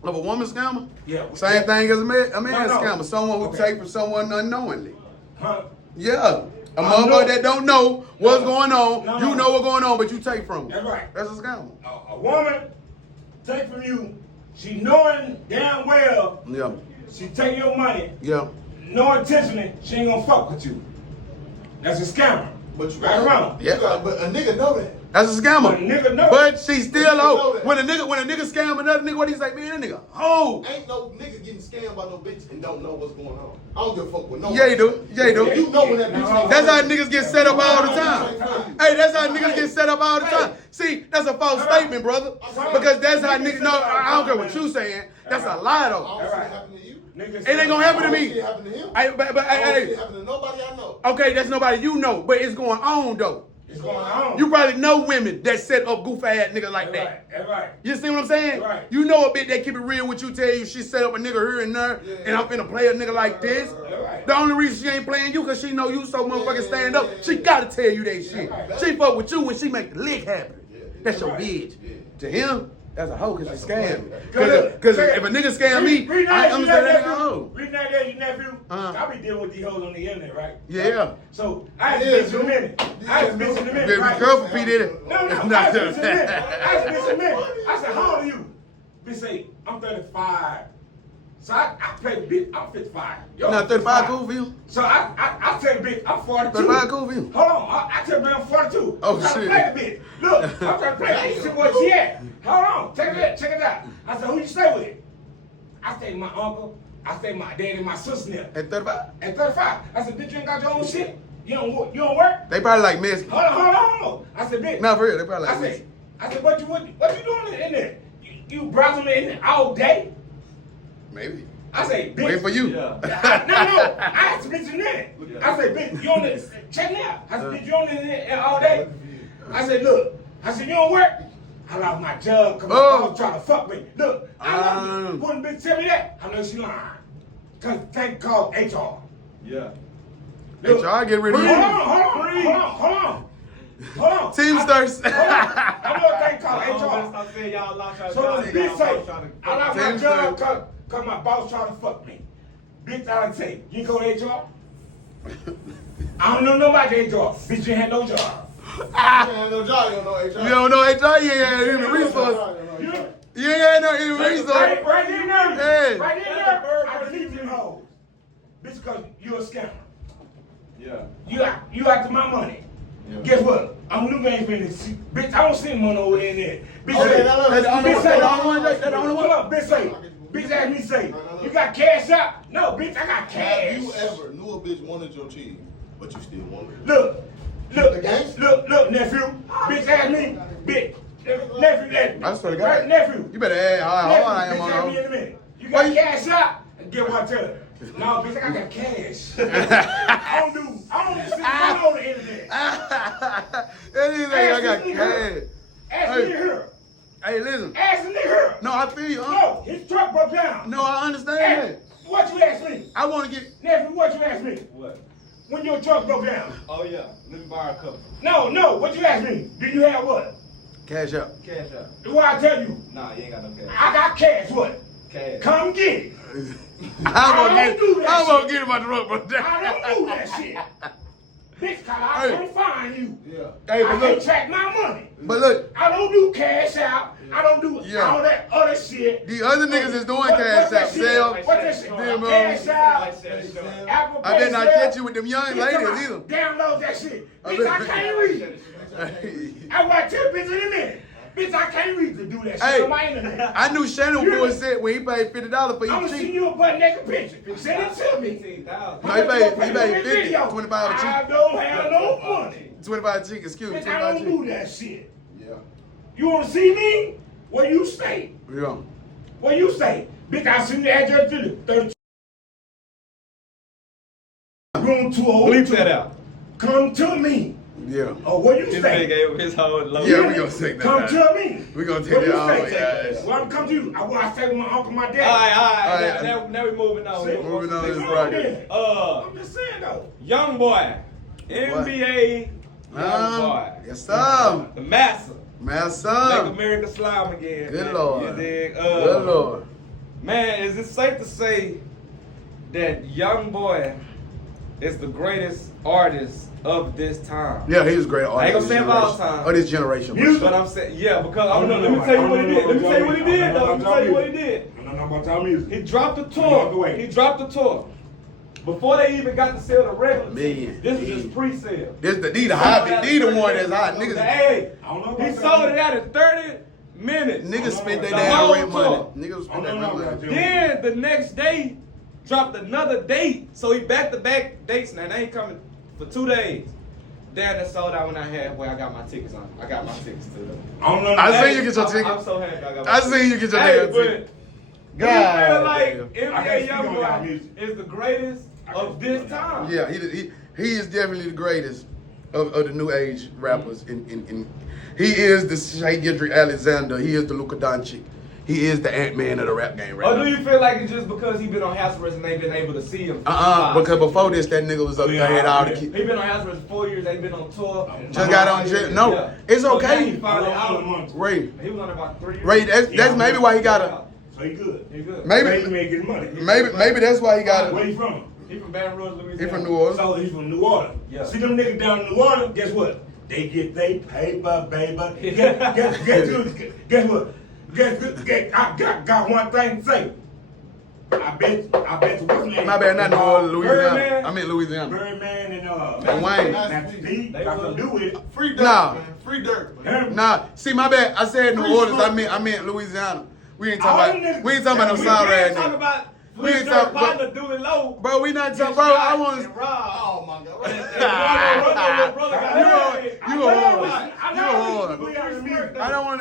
Of a woman scammer? Yeah. Same thing as a man No. scammer. Someone who take from someone unknowingly. Huh? Yeah. A motherfucker that don't know what's going on. No. You know what's going on, but you take from them. That's right. That's a scammer. A woman take from you, she knowing damn well Yeah. she take your money, Yeah. no intentionally, she ain't gonna fuck with you. That's a scammer. But you Right or wrong? Yeah. but a nigga know that. That's a scammer. But a nigga know. But she still know hoe. that. When a nigga scam another nigga, what he say? Man, that nigga hoe. Ain't no nigga getting scammed by no bitch and don't know what's going on. I don't give a fuck with no. Yeah, you do. Yeah, you do. You know when that bitch. That's how niggas get set up all the time. Hey, that's how niggas get set up all the time. See, that's a false statement, brother. Because that's how niggas. No, I don't care what you saying. That's a lie I though. don't see it happen to you. Niggas It ain't gonna happen to I don't see me. it happen to him. But I don't see hey, it happen to nobody I know. okay, that's nobody you know, but it's going on though. It's going on. You probably know women that set up goof ass niggas like That's that. right. That's right. You see what I'm saying? Right. You know a bitch that keep it real with you, tell you she set up a nigga here and there, and I'm finna play a nigga like this. Right. The only reason she ain't playing you cause she know you so motherfucking stand up. She gotta tell you that shit. She fuck with you when she make the lick happen. That's your bitch. To him, that's a hoe cause she scam. Cause if a nigga scam me, I understand that nigga a hoe. Reading that there, your nephew, Uh-huh. I be dealing with these hoes on the internet, right? Yeah. So I had to bitch in a minute. I had to bitch in a minute, Be right? careful, P. Diddy. No, I had to bitch in a minute. I had to bitch in a minute. I said, how old are you? Bitch say, I'm 35. So I play bitch, I'm 55. Yo, Now 35 cool for you? So I tell the bitch, I'm 42. 35 cool for you? Hold on, I tell the bitch I'm 42. Oh, I'm trying shit. to play the bitch. Look, I'm trying to play the bitch. Where she at? Hold on, check it out. I said, who you stay with? I stay with my uncle. I stay with my daddy and my sister now. At 35? At 35. I said, bitch, you ain't got your own shit? You don't work? They probably like Mexican. Hold on. I said, bitch. No, for real, they probably like I Mexican. said, what you doing in there? You browsing in there all day? Maybe. I say, bitch. Wait for you. No. I asked the bitch in there. I said, bitch, you on there? Check me out. I said, bitch, you on there all day? I said, look. I said, you don't work? I lost my job because my boss trying to fuck me. Look, I love it. Wouldn't bitch tell me that? I know she lying. Because thing called HR. Yeah. Look, HR get rid of you. Hold on. Teamsters. I know a thing called HR. Stop saying y'all lost y'all So jobs, the bitch y'all say, trying to- I lost my job because my boss trying to fuck me. Bitch, I say, you go to HR? I don't know nobody at HR. Bitch, you ain't had no job. You ain't had no job, you don't know HR. You don't know HR, you ain't had human resource. You ain't had no human resource. Right in there. Hey. Right in there. I delete them hoes. Bitch, because you a scammer. Yeah. You after my money. Yeah. Guess what? I'm new game business. Bitch, I don't send money over there and there. Bitch, Okay, say, now look, bitch, say, that the only one? hold up, bitch, say, bitch, ask me, say, you got cash out? No, bitch, I got cash. Have you ever knew a bitch wanted your cheese, but you still wanted it? Look, The nephew. Bitch, ask me, bitch. Nephew. I swear to God. Right, nephew. You better add how hard I am Bitch, on ask me her. in a minute. You got cash out? Get what I tell her. No, bitch, I got cash. I don't send money on the internet. Anything, I got cash. Ask me here. Hey, listen. Ask me here. No, I feel you, huh? No, his truck broke down. No, I understand that. What you ask me? I want to get. Nephew, what you ask me? What? When your truck broke down? Oh yeah. Let me borrow a couple. No, what you ask me? Do you have what? Cash up. Cash out. What I tell you? Nah, you ain't got no cash. I got cash, what? Cash. Come get it. I'm do that gonna shit. get in my truck, bro. I don't do that shit. Bitch, cause I Hey. can't find you. Yeah. Hey, I but can't look. track my money. But look, I don't do cash out. I don't do Yeah. all that other shit. the other niggas is doing What- cash what's that out. shit? Sell. What's that shit? Them, Cash out. Apple I better Pay not sale. catch you with them young Bitch, ladies come on. either. Download that shit. I Bitch, I bet- can't read. I want to tell bitch in a minute. Bitch, I can't read to do that shit Hey, on my internet. I knew Shannon boy said when he paid $50 for I'm gonna each send cheek. you a butt naked picture. Send it to me. 15,000. No, he paid How much you 50, video? 25 a cheek. I don't have no money. 25 cheek, excuse me, Bitch, I 25 don't cheek. do that shit. Yeah. You wanna see me? Where you stay? Yeah. Where you stay? Bitch, I send the address to you. 32. Room 202. Bleep that out. Come to me. Yeah. Oh, where you This stay? nigga gave his whole load. Yeah, we gonna take that Come out. to me. We gonna take Where you that out, stay? yeah. Well, I'm come to you. I stay with my uncle, my dad. All right. Alright. Now we moving on. See? Moving on to this Come bracket. then. I'm just saying though. Young boy, NBA young boy, Yes, sir. the master, Man, make son. America slime again. Good man. Lord. You dig? Good Lord. Man, is it safe to say that YoungBoy is the greatest artist of this time? Yeah, he's a great artist. I ain't gonna say of all time. Of this generation. But I'm saying, yeah, because I don't know. Let me tell you what he did. Let me tell you what he did, though. Let me tell you what he did. I don't know about y'all music. He dropped the tour. He dropped the tour. Before they even got to sell the regular tickets, this was just pre-sale. These the hot, these the one that's hot. Niggas, Hey, I don't know he about sold that. it out in 30 minutes. niggas spent their The damn whole rent money. tour. Niggas spent I their don't rent know money. about that. Then the next day, dropped another date. So he back-to-back dates now. They ain't coming for 2 days. Damn, that sold out when I had where I got my tickets on. I got my tickets to them. I don't know. I seen you get your I'm ticket. so happy I got my I tickets. seen you get your Hey, damn ticket. but do you feel like damn. I can't NBA speak on y'all YoungBoy music. is the greatest of this time? Yeah, he is definitely the greatest of the new age rappers. He is the Shai Gilgeous-Alexander. He is the Luka Doncic. He is the Ant-Man of the rap game right Or now. do you feel like it's just because he been on house arrest and they been able to see him? Because before this, that nigga was up there, had all the He kids. been on house arrest 4 years, ain't been on tour. Just got on jail. No, Yeah. it's So now he okay. finally out. Ray, He was on about 3 years. Ray, that's maybe why he got a. So he good. He good. Maybe he Maybe, making money. maybe that's why he got Where a. he from? He from Baton Rouge, Louisiana. He from New Orleans. So he's from New Orleans. Yeah. See them niggas down in New Orleans, guess what? They get they paper, baby. Guess what? I got one thing to say. I bet you what's name? My bad, not New Orleans, Louisiana. Birdman. I mean Louisiana. Birdman and Wayne. Master P got something to do with it. Free dirt, Nah. man. Free dirt. Nah, see my bad. I said New Free Orleans. smoke. I meant Louisiana. We ain't All talking them about. niggas- We ain't talking about no We sound We ain't right talking now. about We Louis ain't Dirt talking- partner Dooley Low. Bro, we not talking. Get Bro, I shot want. and robbed. Oh my God. And brother got You married. a whore. You a whore. We got to meet. I don't want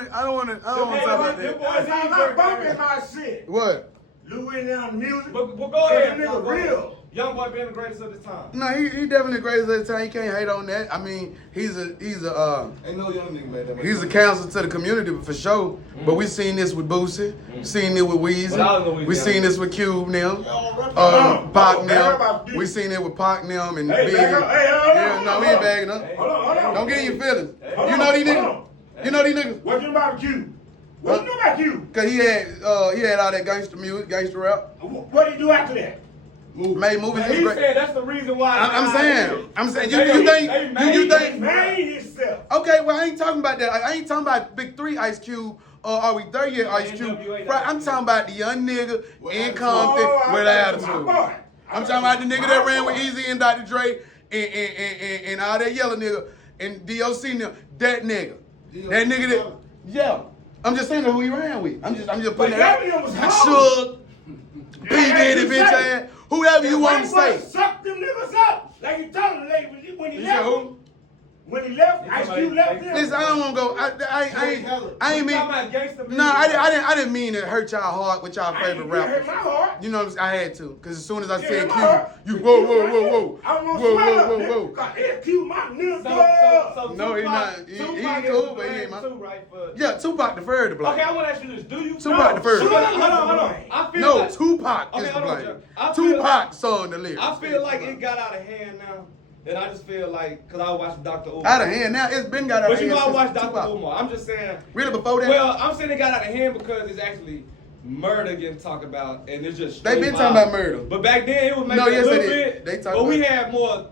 to talk about that. I'm not bumping my shit. What? Louisiana music. But go ahead. That nigga real. YoungBoy being the greatest of this time. No, he definitely great at the time. You can't hate on that. I mean, he's a Ain't no young nigga made that much. he's a counselor to the community for sure. But we seen this with Boosie, seen it with But I don't know Weezy, we seen this with Cube now, Pac back now. up. We seen it with Pac now and Hey, Big. back up. Hey, hold on, Yeah, hold no, on, we ain't hold on. bagging up. Hold on. Don't get in your feelings. Hold You on, know these hold niggas. on. You know these niggas. What you know about Q? What you know about Q? Cause he had all that gangster music, gangster rap. What did he do after that? Made movies. He He was great. said that's the reason why. I'm saying. You They think? made You it. think? Made himself. Okay, well, I ain't talking about that. I ain't talking about Big 3 Ice Cube or are we there yet Ice Cube. NWA, Right, I'm talking about the young nigga in Compton Oh, with my attitude. boy. I'm talking about the nigga that ran with Easy and Dr. Dre and all that yellow nigga and DOC now. That nigga. That nigga that, yeah. I'm just saying who he ran with. I'm just putting But that that nigga was out. hard. Suge, P. Diddy, bitch ass. Whoever you want to say. Suck them niggas up. Like you told him when he You said left. who? When he left, Ice Cube left him. Listen, I don't want to go. I ain't mean. No, I didn't mean to hurt y'all heart with y'all favorite hurt rappers. my heart. You know what I'm saying? I had to, cause as soon as I Yeah, said my Q, heart. you whoa. I'm gonna swallow. God, it's Q, my nigga. So No, he not. He Tupac cool, is but he ain't my- too, right? For, Yeah, Tupac the third to blame. Okay, I want to ask you this: do you? Tupac the first. Hold on. I feel No, like, Tupac Okay, is to hold on, blame. Jeff. I feel Tupac sung the lyrics. I feel like it got out of hand now, and I just feel like because I watched Dr. Umar. Out of hand now. It's been got out of But you hand. know I since watched Dr. Tupac. Umar. I'm just saying. Really before that? Well, I'm saying it got out of hand because it's actually murder getting talked about, and it's just. They been straight talking violence. about murder. But back then it was maybe No, yes, a little they did. bit. They talk but we about- had more,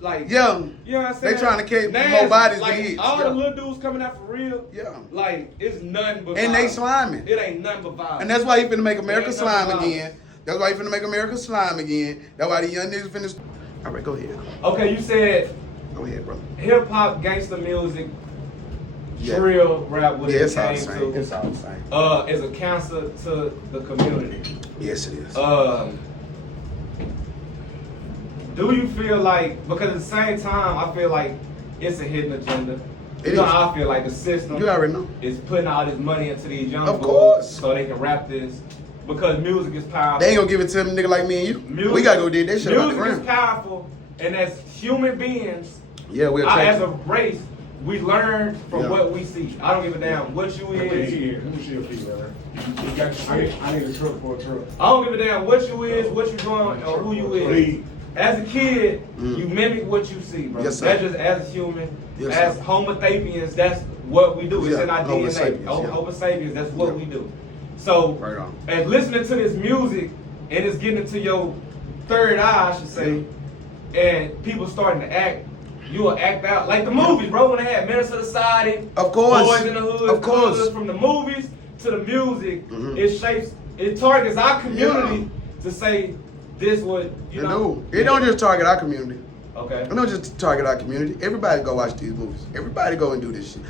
like. Yeah. You know what I'm saying? They trying to catch Nasty, more bodies than like, hits. all Yeah. the little dudes coming out for real. Yeah. Like it's nothing but. And they violence. sliming. It ain't nothing but violence. And that's why he finna make America Yeah, slime that's again. That's why he finna make America slime again. That's why the young niggas finna. All right, go ahead. Okay, you said Go ahead, brother. hip hop, gangster music, Yeah. drill rap. What Yeah, it it's all the came same. to. It's all the same. Is a cancer to the community. Yes, it is. Do you feel like, because at the same time, I feel like it's a hidden agenda. It You know is. how I feel like the system You already know. is putting all this money into these young Of boys course. so they can rap this because music is powerful. They ain't gonna give it to them nigga like me and you. Music, We gotta go do that shit about the music is ground. powerful, and as human beings, Yeah, we'll as take a race, we learn from Yeah. what we see. I don't give a damn what you Let me is. see your feet, man. You got your shit. I need a truck for a truck. I don't give a damn what you is, what you doing, or who you is. Please. As a kid, you mimic what you see, bro. Yes, sir. That's just as a human. Yes, as sir. Homo sapiens, that's what we do. It's Yeah, in our Homo DNA. sapiens, yeah. Homo sapiens, that's what Yeah. we do. So, Right on. as listening to this music and it's getting into your third eye, I should say, and people starting to act, you will act out like the movies, bro. When they had Menace to the Society, Of course. Boys in the Hood, Of course. Hood, from the movies to the music, it targets our community to say this would, you know. It don't just target our community. Okay. It don't just target our community. Everybody go watch these movies. Everybody go and do this shit.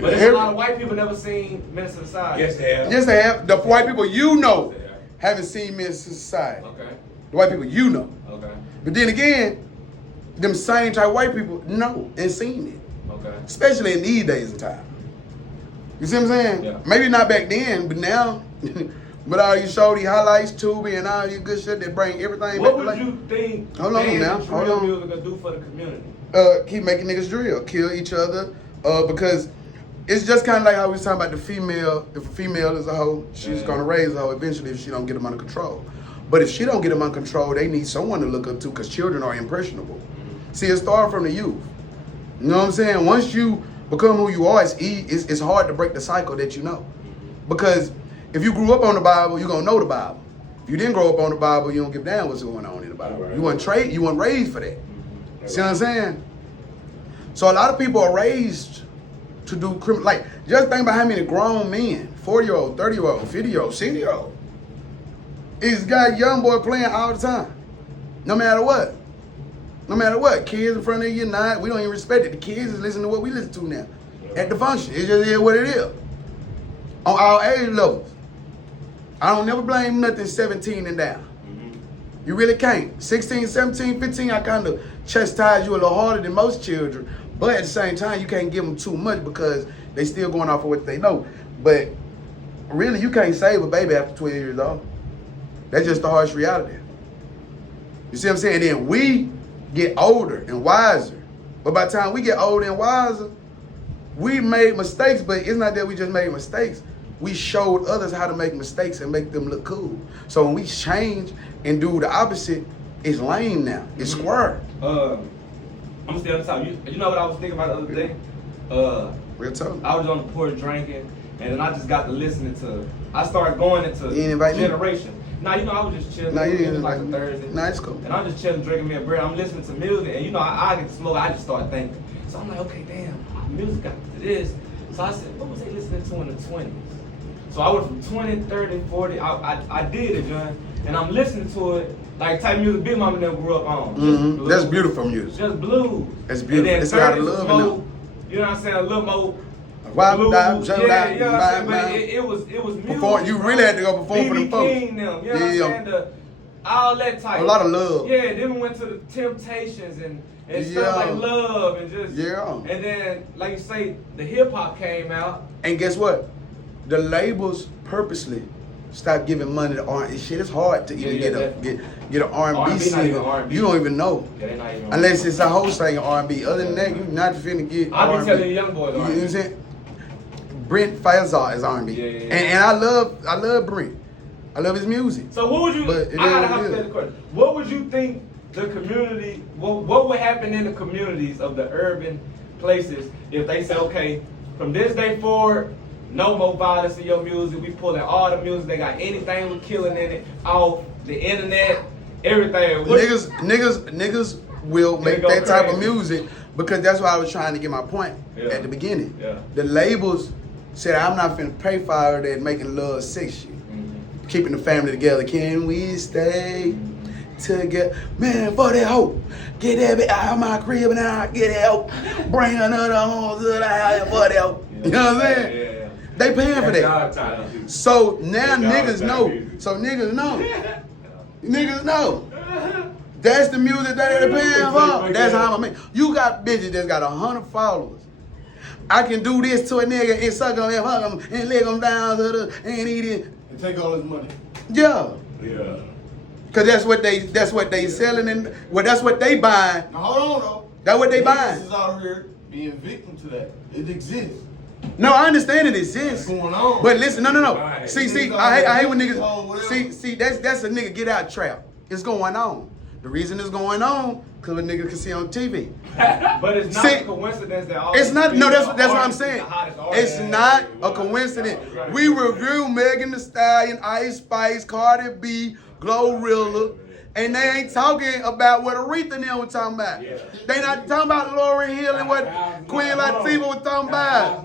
But there's a lot of white people never seen Menace to the Society. Yes, they have. Yes, they have. The white people you know haven't seen Menace to Society. Okay. The white people you know. Okay. But then again, them same type white people know and seen it. Okay. Especially in these days and time. You see what I'm saying? Yeah. Maybe not back then, but now, with all you show these highlights, Tubi, and all your good shit that bring everything What back would to life. you think Hold on now, bands and hold drill on. music will do for the community? Keep making niggas drill, kill each other, because it's just kind of like how we was talking about the female. If a female is a hoe, she's gonna raise a hoe eventually if she don't get them under control. But if she don't get them under control, they need someone to look up to because children are impressionable. See, it starts from the youth. You know what I'm saying? Once you become who you are, it's hard to break the cycle that you know. Because if you grew up on the Bible, you're gonna know the Bible. If you didn't grow up on the Bible, you don't give a damn what's going on in the Bible. Right. You weren't raised for that. See what I'm saying? So a lot of people are raised to do criminal. Like, just think about how many grown men, 40-year-old, 30-year-old, 50-year-old, 60-year-old, is got YoungBoy playing all the time. No matter what. No matter what. Kids in front of you, we don't even respect it. The kids is listening to what we listen to now. At the function. It just is what it is. On all age levels. I don't never blame nothing 17 and down. You really can't. 16, 17, 15, I kind of chastise you a little harder than most children. But at the same time, you can't give them too much because they still going off of what they know. But really, you can't save a baby after 12 years old. That's just the harsh reality. You see what I'm saying? Then we get older and wiser. But by the time we get older and wiser, we made mistakes, but it's not that we just made mistakes. We showed others how to make mistakes and make them look cool. So when we change and do the opposite, it's lame now. It's square. I'm still on top. You know what I was thinking about the other day? Real talk. I was on the porch drinking, and then I just got to listening to. I started going into You didn't invite me? Generation. Nah, you know, I was just chilling. Nah, you It didn't was like a invite me. Thursday. Nah, it's cool. And I'm just chilling, drinking me a beer. I'm listening to music, and you know, I get to smoke. I just start thinking. So I'm like, okay, damn, music got to this. So I said, what was they listening to in the 20s? So I went from 20, 30, 40. I did it, John. And I'm listening to it like type of music Big Mama never grew up on. Just blues. That's beautiful music. Just blues. That's beautiful. And then It's a lot of 30s love in more, them. you know what I'm saying? A little more. Why blues. die, show die, Yeah, bye, but bye. it was music. Before- you really had to go perform for them BB folks. King, them, you know what I'm saying? All that type. A lot of love. Yeah, then we went to the Temptations and Yeah. stuff like Love and just. Yeah. And then, like you say, the hip hop came out. And guess what? The labels purposely stopped giving money to R&B. Shit, it's hard to even get an R&B R&B not singer. even R&B. You don't even know. Yeah, they not even Unless it's a whole singing R&B. Other than that, you're not finna get I be R&B. telling young boys You know what R&B. I'm saying? Brent Faiyaz is R&B. Yeah. And I love Brent. I love his music. So what would you? But it I got a is what it is. hypothetical question. What would you think the community? What would happen in the communities of the urban places if they say, okay, from this day forward, no more violence in your music. We pulling all the music. They got anything with killing in it off the internet, everything. What- Niggas will They make go that type of crazy. music because that's why I was trying to get my point Yeah. at the beginning. Yeah. The labels said, I'm not finna pay for all that making love sex shit. Keeping the family together. Can we stay together? Man, for that hoe. Get that bitch out of my crib and I get that hoe. Bring another home to the house for that hoe. You know what I'm saying? Yeah. They paying for that. Dog time. So now That's niggas dog know. time. So niggas know. Niggas know. That's the music that they're paying for. That's how I'm make. You got bitches that's got 100 followers. I can do this to a nigga and suck him and fuck him and lick him down to the and eat it. And take all his money. Yeah. Yeah. Cause that's what they selling and well that's what they buying. Now hold on though. That's what they Niggas buying. is out here being victim to that. It exists. No, I understand it exists. What's going on? But listen, no. Right. See, Niggas I hate when oh, niggas whatever. see that's a nigga get out trap. It's going on. The reason it's going on, because a nigga can see on TV. But it's not a coincidence that all it's not, no, that's what I'm artists saying. is the hottest artist. It's not a coincidence. We review Megan Thee Stallion, Ice Spice, Cardi B, Glorilla, and they ain't talking about what Aretha and them were talking about. They not talking about Lauryn Hill and what Queen Latifah was talking about.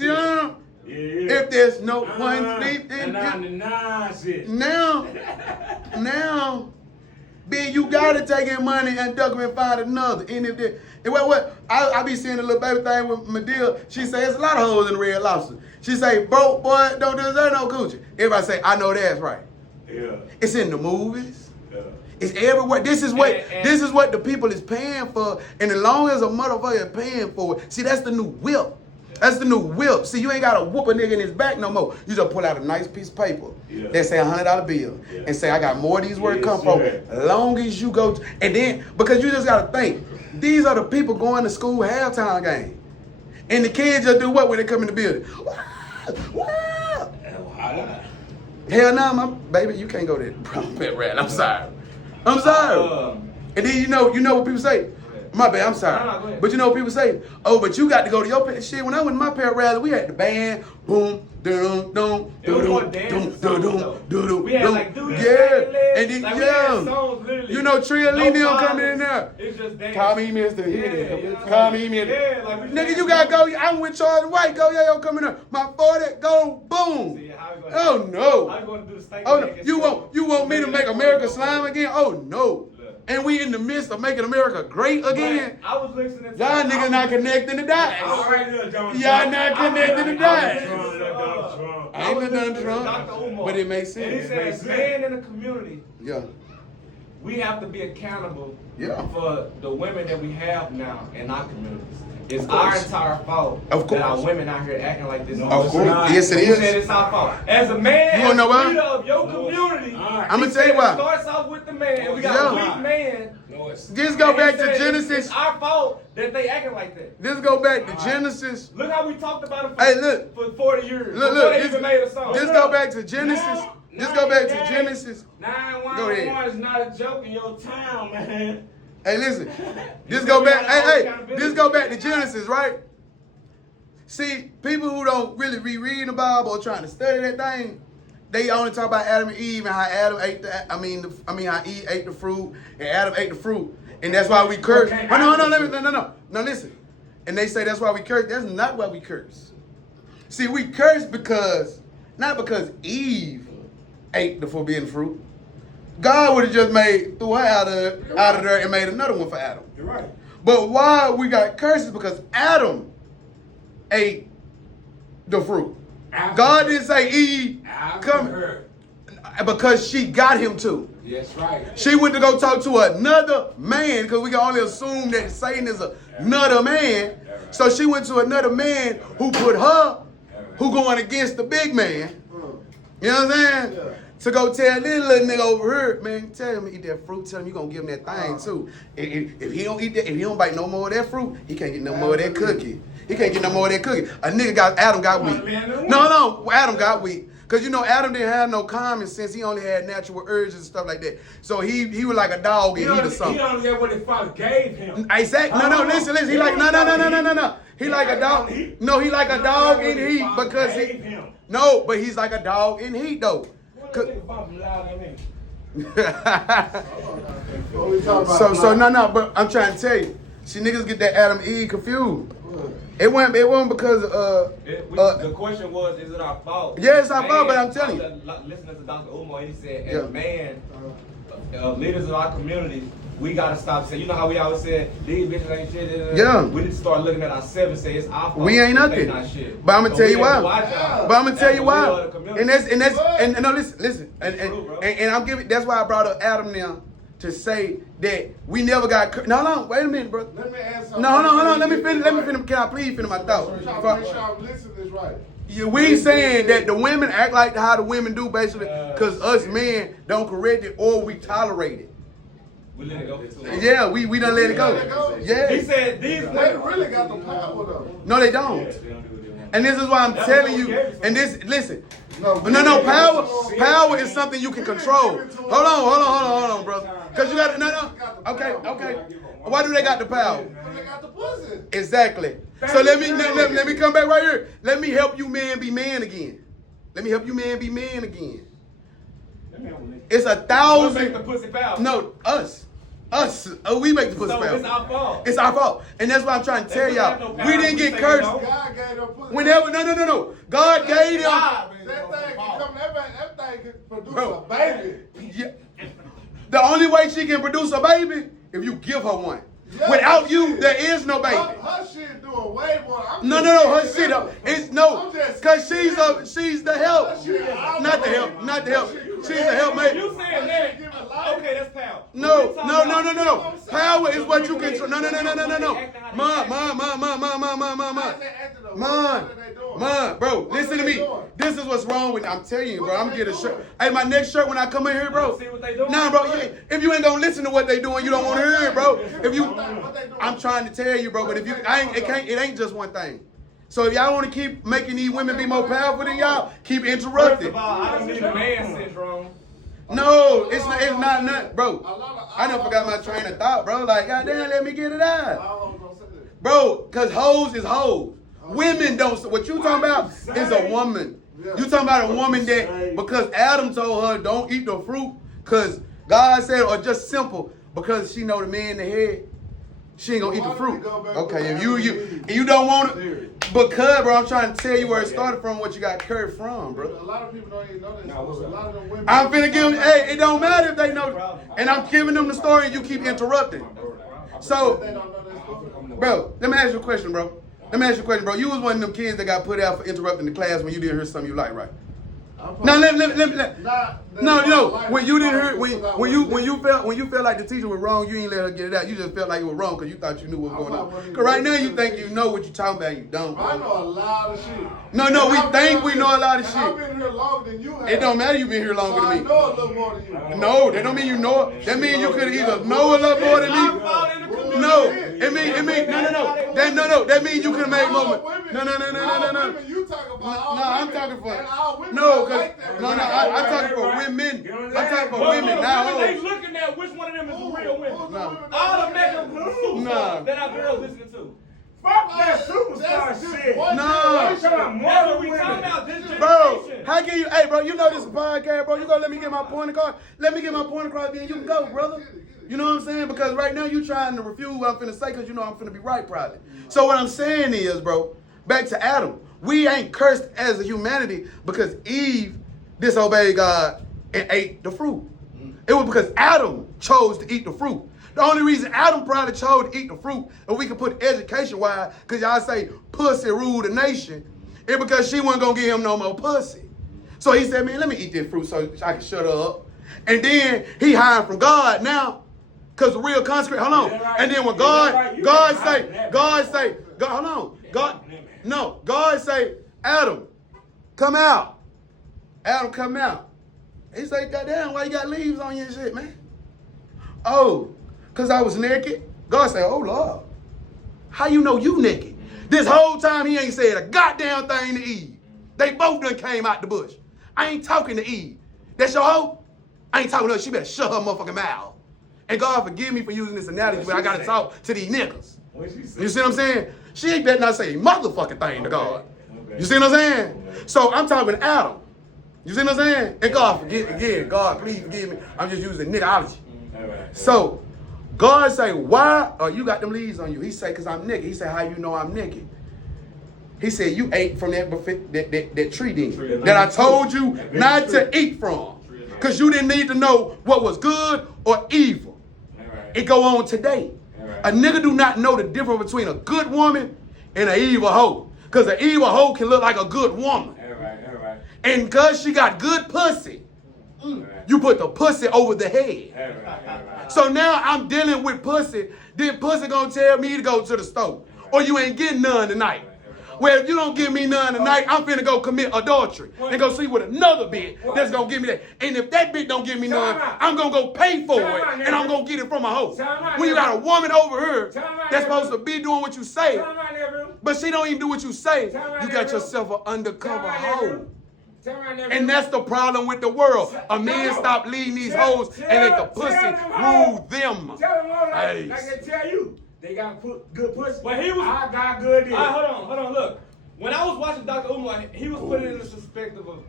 Yeah. If there's no one sleep in now, then you gotta take in money and duck and find another. And if there, and what I be seeing a little baby thing with Medea. She say there's a lot of hoes in the Red Lobster. She say, broke boy don't deserve no coochie. Everybody say, I know that's right. Yeah. It's in the movies. Yeah. It's everywhere. This is what the people is paying for. And as long as a motherfucker is paying for it, see, that's the new whip. That's the new whip. See, you ain't got to whoop a nigga in his back no more. You just pull out a nice piece of paper that say $100 bill and say, I got more of these where it come from. As long as you go, and then, because you just got to think, these are the people going to school halftime game. And the kids just do what when they come in the building? Hell no, my baby, you can't go there. Pet rat. I'm sorry. I'm sorry. And then you know what people say? My bad, I'm sorry. But you know what people say? Oh, but you got to go to your pet shit. When I went to my pet rally, we had the band, boom, dum, dum, dum, dum, dum, we had like dudes, yeah, and then like, you know, Tria Lee them coming in there. It's just dance. Call me Mr. Call me Mr. Like, nigga, you gotta go. I'm with Charlie White. Go, yo, coming up. My 40, go, boom. See, oh no. How you gonna do the oh no. You want me to make America slime again? Oh no. And we in the midst of making America great again. I was listening to y'all niggas not connecting the dots. Y'all not connecting the dots. I ain't done Trump, but it makes sense. And he says, man in the community, yeah, we have to be accountable for the women that we have now in our communities. It's our entire fault that our women out here acting like this. Of course, yes it is. You said it's our fault. As a man, you wanna know why? Leader of your community, I'm gonna tell you why. It starts off with the man. We got a weak man. Just go back to Genesis. It's our fault that they acting like that. Just go back to Genesis. Look how we talked about it for 40 years. Look, they even made a song. Just go back to Genesis. Just go back to Genesis. 911 is not a joke in your town, man. Hey, listen. Just go back. Hey, just go back to Genesis, right? See, people who don't really reread the Bible or trying to study that thing, they only talk about Adam and Eve and how Adam ate how Eve ate the fruit and Adam ate the fruit, and that's why we curse. No, listen. And they say that's why we curse. That's not why we curse. See, we curse not because Eve ate the forbidden fruit. God would have just threw her out of there and made another one for Adam. You're right. But why we got curses? Because Adam ate the fruit. God didn't say Eve come because she got him to. Yes, right. She went to go talk to another man because we can only assume that Satan is another man. So she went to another man who put her, who going against the big man. You know what I'm saying? To go tell this little nigga over here, man, tell him to eat that fruit. Tell him you gonna give him that thing too. If he don't eat that, if he don't bite no more of that fruit, he can't get no more of that cookie. He can't get no more of that cookie. Adam got weak. No, Adam got weak. Cause you know Adam didn't have no common sense. He only had natural urges and stuff like that. So he was like a dog and eat or something. He only had what his father gave him. Exactly. No, listen. He like no. He like a dog. No, he like a dog in heat because no, but he's like a dog in heat though. No, but I'm trying to tell you, see niggas get that Adam Eve confused. It wasn't because the question was, is it our fault? Yeah, it's our fault, but I'm telling you. Listening to Dr. Umar, he said, as a man, leaders of our community, we gotta stop saying, you know how we always said, these bitches ain't shit. Yeah. We need to start looking at ourselves and say it's our fault. We ain't nothing. But I'm gonna tell you why. But I'm gonna tell you why. And no, listen. And I'm giving. That's why I brought up Adam now to say that we never got. No, wait a minute, bro. Let me ask something. No, hold on. Let me finish. Can I please finish my thought? Make sure I'm listening to this right. Yeah, we saying that the women act like how the women do basically because us men don't correct it or we tolerate it. We let it go. Yeah, we done let it go. Yeah. He said these women really got the power though. No, they don't. And this is why I'm telling you. And this, listen. No. Power is something you can control. Hold on, brother. Cause you got no. Okay. Why do they got the power? Because they got the pussy. Exactly. So let me come back right here. Let me help you men be men again. Let me help you men be men again. It's 1,000. What make the pussy powerful? No, us. Oh, we make the pussy powerful. It's our fault. It's our fault. And that's what I'm trying to tell y'all. We didn't get cursed. God gave them pussy. Whenever, no. God gave them. That thing can come, that thing can produce a baby. Yeah. The only way she can produce a baby if you give her one. Yeah, Without you, there is no baby. Her shit doing way more. No. Her shit it's no. Cause she's the help. Not the help. She's a helpmate. You saying that? Okay, that's power. No. Power is what you control. No. Mom, bro, listen to me. This is what's wrong with. I'm telling you, bro. I'm gonna get a shirt. Hey, my next shirt when I come in here, bro. Nah, bro. If you ain't gonna listen to what they doing, you don't want to hear it, bro. If you, I'm trying to tell you, bro. But if you, it ain't just one thing. So if y'all want to keep making these women be more powerful than y'all, keep interrupting. First of all, I don't need a man syndrome. No, it's not nothing, bro. I done forgot my train of thought, bro. Like, goddamn, let me get it out. Bro, cause hoes is hoes. Women don't, what you talking about is a woman. You talking about a woman that, because Adam told her don't eat the fruit, cause God said, or just simple, because she know the man in the head, she ain't gonna eat the fruit. Okay, if you don't want it, because, bro, I'm trying to tell you where it started from, what you got curved from, bro. A lot of people don't even know this. A lot of them women. I'm finna give them, hey, it don't matter if they know, and I'm giving them the story and you keep interrupting. So, bro, let me ask you a question, bro. You was one of them kids that got put out for interrupting the class when you didn't hear something you like, right? No, when you didn't hear, when you felt like the teacher was wrong, you ain't let her get it out. You just felt like it was wrong because you thought you knew what was going on. Cause right now you think you know what you talking about, you don't. I know a lot of shit. No, we think we know a lot of shit. I've been here longer than you have. It don't matter you been here longer So than me. I know a little more than you. No, that don't mean you know it. That means you could either know a little more than me. No, it mean no. That means you could make more. No. You talk about No, I'm talking for no, cause I'm talking for women. I'm talking for women now. They looking at which one of them is the real women. All the niggas that our girls listening to. Fuck that superstar shit. No. That's what we talking about this generation. Bro, how can you, hey, bro, you know this is a podcast, bro. You gonna let me get my point across? Let me get my point across, then you can go, brother. You know what I'm saying? Because right now you trying to refute what I'm finna say because you know I'm finna be right probably. So what I'm saying is, bro, back to Adam. We ain't cursed as a humanity because Eve disobeyed God and ate the fruit. It was because Adam chose to eat the fruit. The only reason Adam probably chose to eat the fruit, and we can put education-wise, because y'all say pussy ruled the nation, it's because she wasn't going to give him no more pussy. So he said, man, let me eat this fruit so I can shut her up. And then he hiding from God now, because the real consequence, hold on. And then when God say, Adam, come out. Adam, come out. He say, goddamn, why you got leaves on your shit, man? Oh, because I was naked? God say, oh, Lord, how you know you naked? This whole time he ain't said a goddamn thing to Eve. They both done came out the bush. I ain't talking to Eve. That's your hoe? I ain't talking to her. She better shut her motherfucking mouth. And God forgive me for using this analogy, but I got to talk to these niggas. You see what I'm saying? She better not say a motherfucking thing to God. You see what I'm saying? So I'm talking to Adam. You see what I'm saying? And God forgive me again. God, please forgive me. I'm just using niggerology. So God say, why you got them leaves on you? He say, because I'm naked. He say, how you know I'm naked? He said, you ate from that tree then that I told you not to eat from. Because you didn't need to know what was good or evil. It go on today. A nigga do not know the difference between a good woman and an evil hoe. Because an evil hoe can look like a good woman. And because she got good pussy, you put the pussy over the head. So now I'm dealing with pussy. Then pussy gonna tell me to go to the store. Or you ain't getting none tonight. Well, if you don't give me none tonight, I'm finna go commit adultery and go sleep with another bitch that's gonna give me that. And if that bitch don't give me none, I'm gonna go pay for it and I'm gonna get it from a hoe. When you got a woman over here that's supposed to be doing what you say, but she don't even do what you say, you got yourself an undercover hoe. And that's the problem with the world. A man stop leading these hoes and let the pussy rule them. Tell them all that. Hey. Like they tell you, they got good pussy. Well, he was. I got good dick. Hold on, look. When I was watching Dr. Umar, he was putting it in the perspective of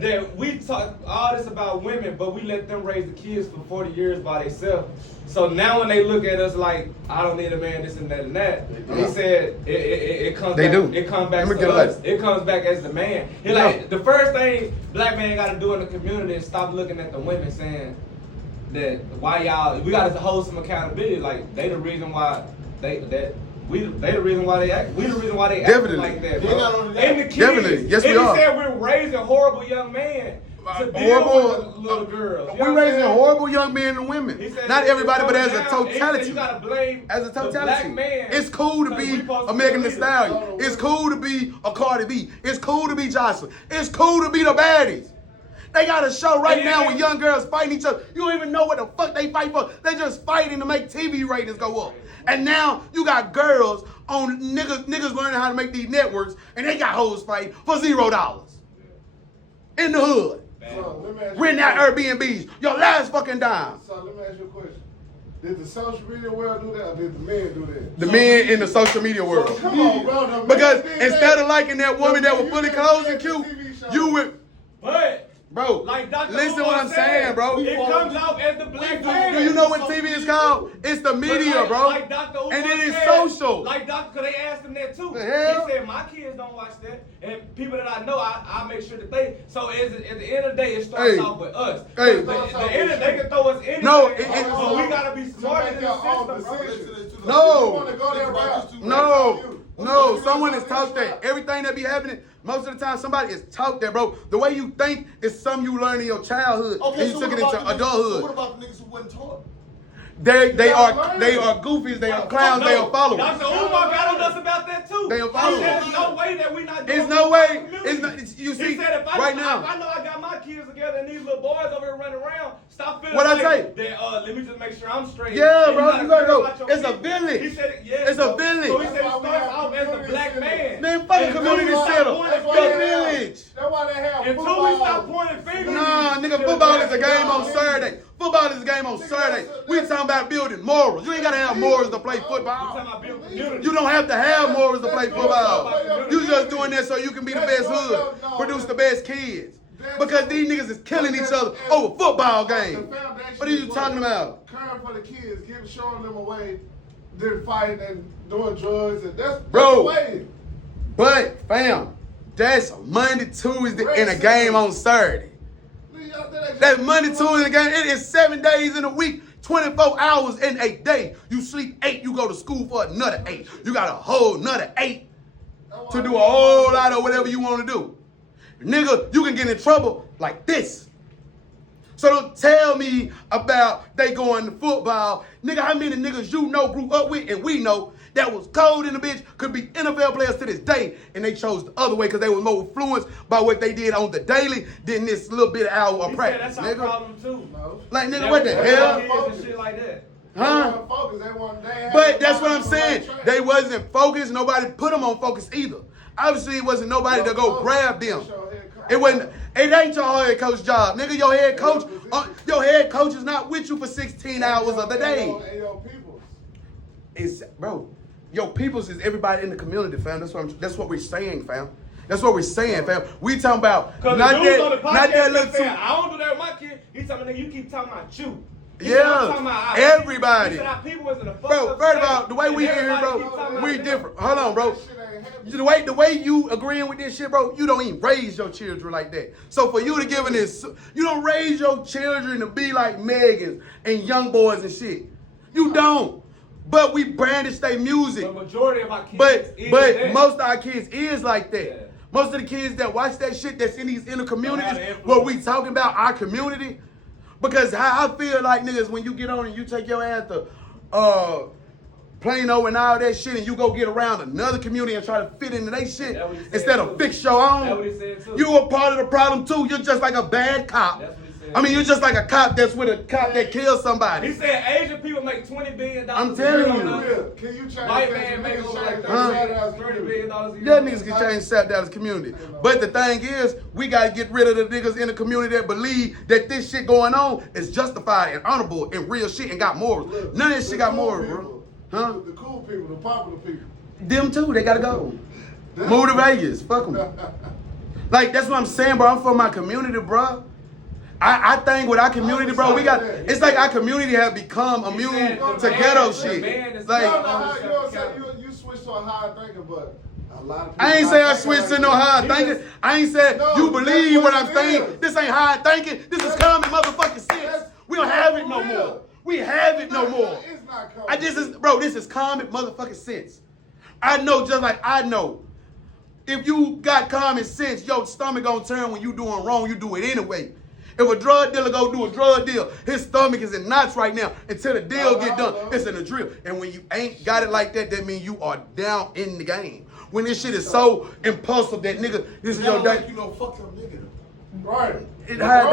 that we talk all this about women, but we let them raise the kids for 40 years by themselves. So now when they look at us like, I don't need a man, this and that and that, he said it comes They back. do. It comes back Let me to get us. it. It comes back as the man. He like the first thing black man got to do in the community is stop looking at the women saying that we got to hold some accountability. Like they the reason why they the reason why they act. We the reason why they act like that, bro. And the kids. Definitely. Yes, we and are. He said we're raising horrible young men to deal with the little girls. You know We're what I'm raising saying? horrible young men and women. He said Not that everybody, but as a down, and he said totality. you gotta blame As a the black totality. man. It's cool to Like, be we supposed a to Megan Thee be Stallion. It's cool to be a Cardi B. It's cool to be Jocelyn. It's cool to be the baddies. They got a show right now with young girls fighting each other. You don't even know what the fuck they fight for. They just fighting to make TV ratings go up. And now you got girls on niggas learning how to make these networks, and they got hoes fighting for $0 in the hood. So, Renting out Airbnbs. Your last fucking dime. So let me ask you a question. Did the social media world do that, or did the men do that? The men in the social media world. Come on, bro. Because instead of liking that woman that was fully clothed and cute, you would, But bro, like Dr. listen Umar what I'm said, saying, bro. It comes out as the black man. Do you know what TV is called? It's the media, Like- bro. like Dr. Umar And it is said, social. Like Dr. Cause they asked him that too. The hell? He said, my kids don't watch that. And people that I know, I make sure that they. So at the end of the day, it starts Hey. off with us. Hey. The end, they can throw us anything. No, but we gotta be smarter than the system, bro. No. You want to go there, bro? No, someone is taught that. Everything that be happening, most of the time somebody is taught that, bro. The way you think is something you learn in your childhood and you took it into adulthood. What about the niggas who wasn't taught? They are goofies, they are clowns, they are followers. Dr. Umar got on us about that too. They are He followers. said there's no way that we not doing It's no this way. in the community. It's not. You see, He said if I right know, now. if I know I got my kids together and these little boys over here running around, stop feeling What'd I like say? that, let me just make sure I'm straight. Yeah, And bro, you gotta care go. about your It's a people. village. He said, yeah, It's a village. So he said it That's why we starts have off as the community black centers. man. Man, fuck Until community we stop center. pointing The fingers. village. That's why they have Until football. we stop pointing fingers. Nah, nigga, football is a game on Saturday. Football is a game on Saturday. We talking about building morals. You ain't gotta have morals to play We're talking football. about building community. You don't have to have morals to play football. You just doing that so you can be the best hood, produce the best kids. Because these niggas is killing each other over football games. What are you talking about? Caring for the kids, showing them a way, they're fighting and doing drugs, and that's Bro. the way. But, fam, that's Monday, Tuesday, and a game on Saturday. That's Monday, Tuesday, game. It is 7 days in a week, 24 hours in a day. You sleep 8, you go to school for another 8. You got a whole another 8 to do a whole lot of whatever you want to do. Nigga, you can get in trouble like this. So don't tell me about they going to football. Nigga, how many niggas you know, grew up with, and we know, that was cold in the bitch, could be NFL players to this day, and they chose the other way because they were more influenced by what they did on the daily than this little bit of hour of He said practice, that's our nigga. problem too. Like, nigga, what the hell? And shit like that. Huh? But that's what I'm saying. They wasn't focused. Nobody put them on focus either. Obviously, it wasn't nobody to go grab them. It wasn't. It ain't your head coach job, nigga. Your head coach is not with you for 16 hours of the day. It's bro. Your peoples is everybody in the community, fam. That's what we're saying, fam. That's what we're saying, fam. We talking about not that little saying, I don't do that with my kid. He talking about you keep talking about you. Yeah, everybody. He said our people was in a Bro, first of all, the way we in here, bro, we different. Hold on, bro. The way you agreeing with this shit, bro, you don't even raise your children like that. So for you to give this, you don't raise your children to be like Megans and YoungBoys and shit. You don't. But we brandish their music. The majority of our kids But most of our kids is like that. Yeah. Most of the kids that watch that shit that's in these inner communities, what we talking about, our community. Because how I feel like, niggas, when you get on and you take your ass to Plano and all that shit, and you go get around another community and try to fit into their shit instead of fix your own, you a part of the problem too. You're just like a bad cop I mean, you're just like a cop that's with a cop that kills somebody. He said Asian people make $20 billion. I'm telling you. Can you change White man make over like $30 billion a year. Yeah, niggas can change South Dallas community. But the thing is, we gotta get rid of the niggas in the community that believe that this shit going on is justified and honorable and real shit and got morals. None of this shit got morals, bro. Huh? The cool people, the popular people. Them too, they gotta go. Move to Vegas, fuck them. Like, that's what I'm saying, bro. I'm for my community, bro. I think with our community, bro, we got, it's like our community have become immune to ghetto shit. Like, you switch to a higher thinking, but a lot of people. I ain't say I switched to no higher thinking. I ain't said you believe what I'm saying. This ain't higher thinking. This is common motherfucking sense. We don't have it no more. We have it no more. This is common motherfucking sense. I know just like I know. If you got common sense, your stomach gonna turn when you doing wrong, you do it anyway. If a drug dealer go do a drug deal, his stomach is in knots right now until the deal get done. It's in a drill. And when you ain't got it like that, that means you are down in the game. When this shit is so impulsive that nigga, this is your day. You know, fuck some nigga. Right. How it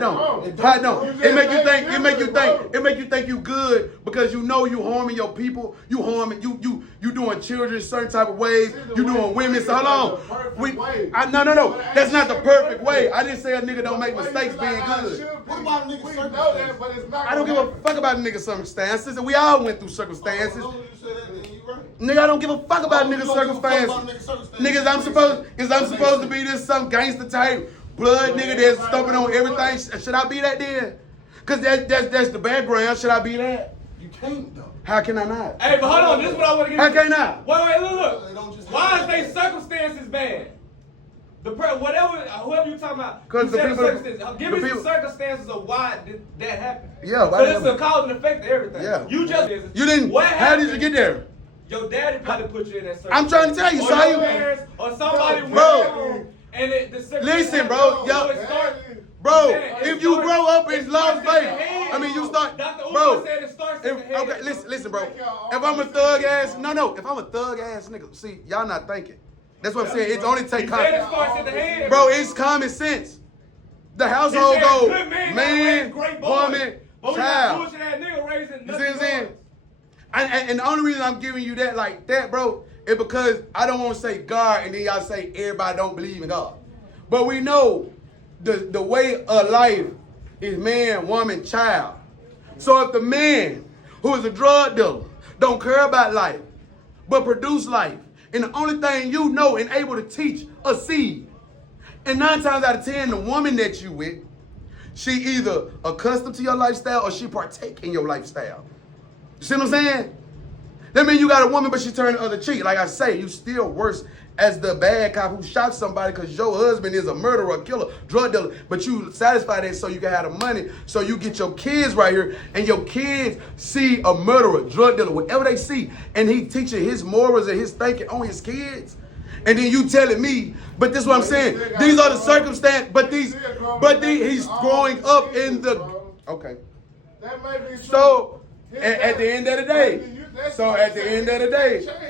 don't. It make you think you good because you know you harming your people. You harming you doing children certain type of ways. You doing women. So hold on. No. That's not the perfect way. I didn't say a nigga don't make mistakes being good. What about niggas circumstances? I don't give a fuck about niggas circumstances. We all went through circumstances. Nigga, I don't give a fuck about niggas circumstances. Niggas, I'm supposed to be this some gangster type blood nigga that's stomping on everything. Should I be that then? Cause that's the background. Should I be that? You can't though. How can I not? Hey, but hold on. This is what I want to get. How can I? Wait, look. Why is they circumstances bad? Whoever you talking about. Because the people. Give me some circumstances of why that happened. Yeah, but it's a cause and effect to everything. Yeah. You didn't. How did you get there? Your daddy probably put you in that circumstance. I'm trying to tell you, or so your parents, or somebody bro. And Listen, bro. Bro, if you grow up in Las Vegas, I mean, you start, bro. Okay, listen, bro. If I'm a thug ass, if I'm a thug ass nigga, see, y'all not thinking. That's what I'm saying. It's only take common. Bro, it's common sense. The household goes man, woman, child. You see what I'm saying? And the only reason I'm giving you that like that, bro, is because I don't want to say God and then y'all say everybody don't believe in God. But we know the way of life is man, woman, child. So if the man who is a drug dealer don't care about life, but produce life, and the only thing you know and able to teach a seed, and 9 times out of 10, the woman that you with, she either accustomed to your lifestyle or she partake in your lifestyle. You see what I'm saying? That means you got a woman, but she turned the other cheek. Like I say, you still worse as the bad cop who shot somebody because your husband is a murderer, a killer, drug dealer. But you satisfy that so you can have the money, so you get your kids right here, and your kids see a murderer, drug dealer, whatever they see, and he teaching his morals and his thinking on his kids. And then you telling me, but this is what I'm saying. These are the circumstances, but he's growing up in the, okay. That may be true. So, at the end of the day,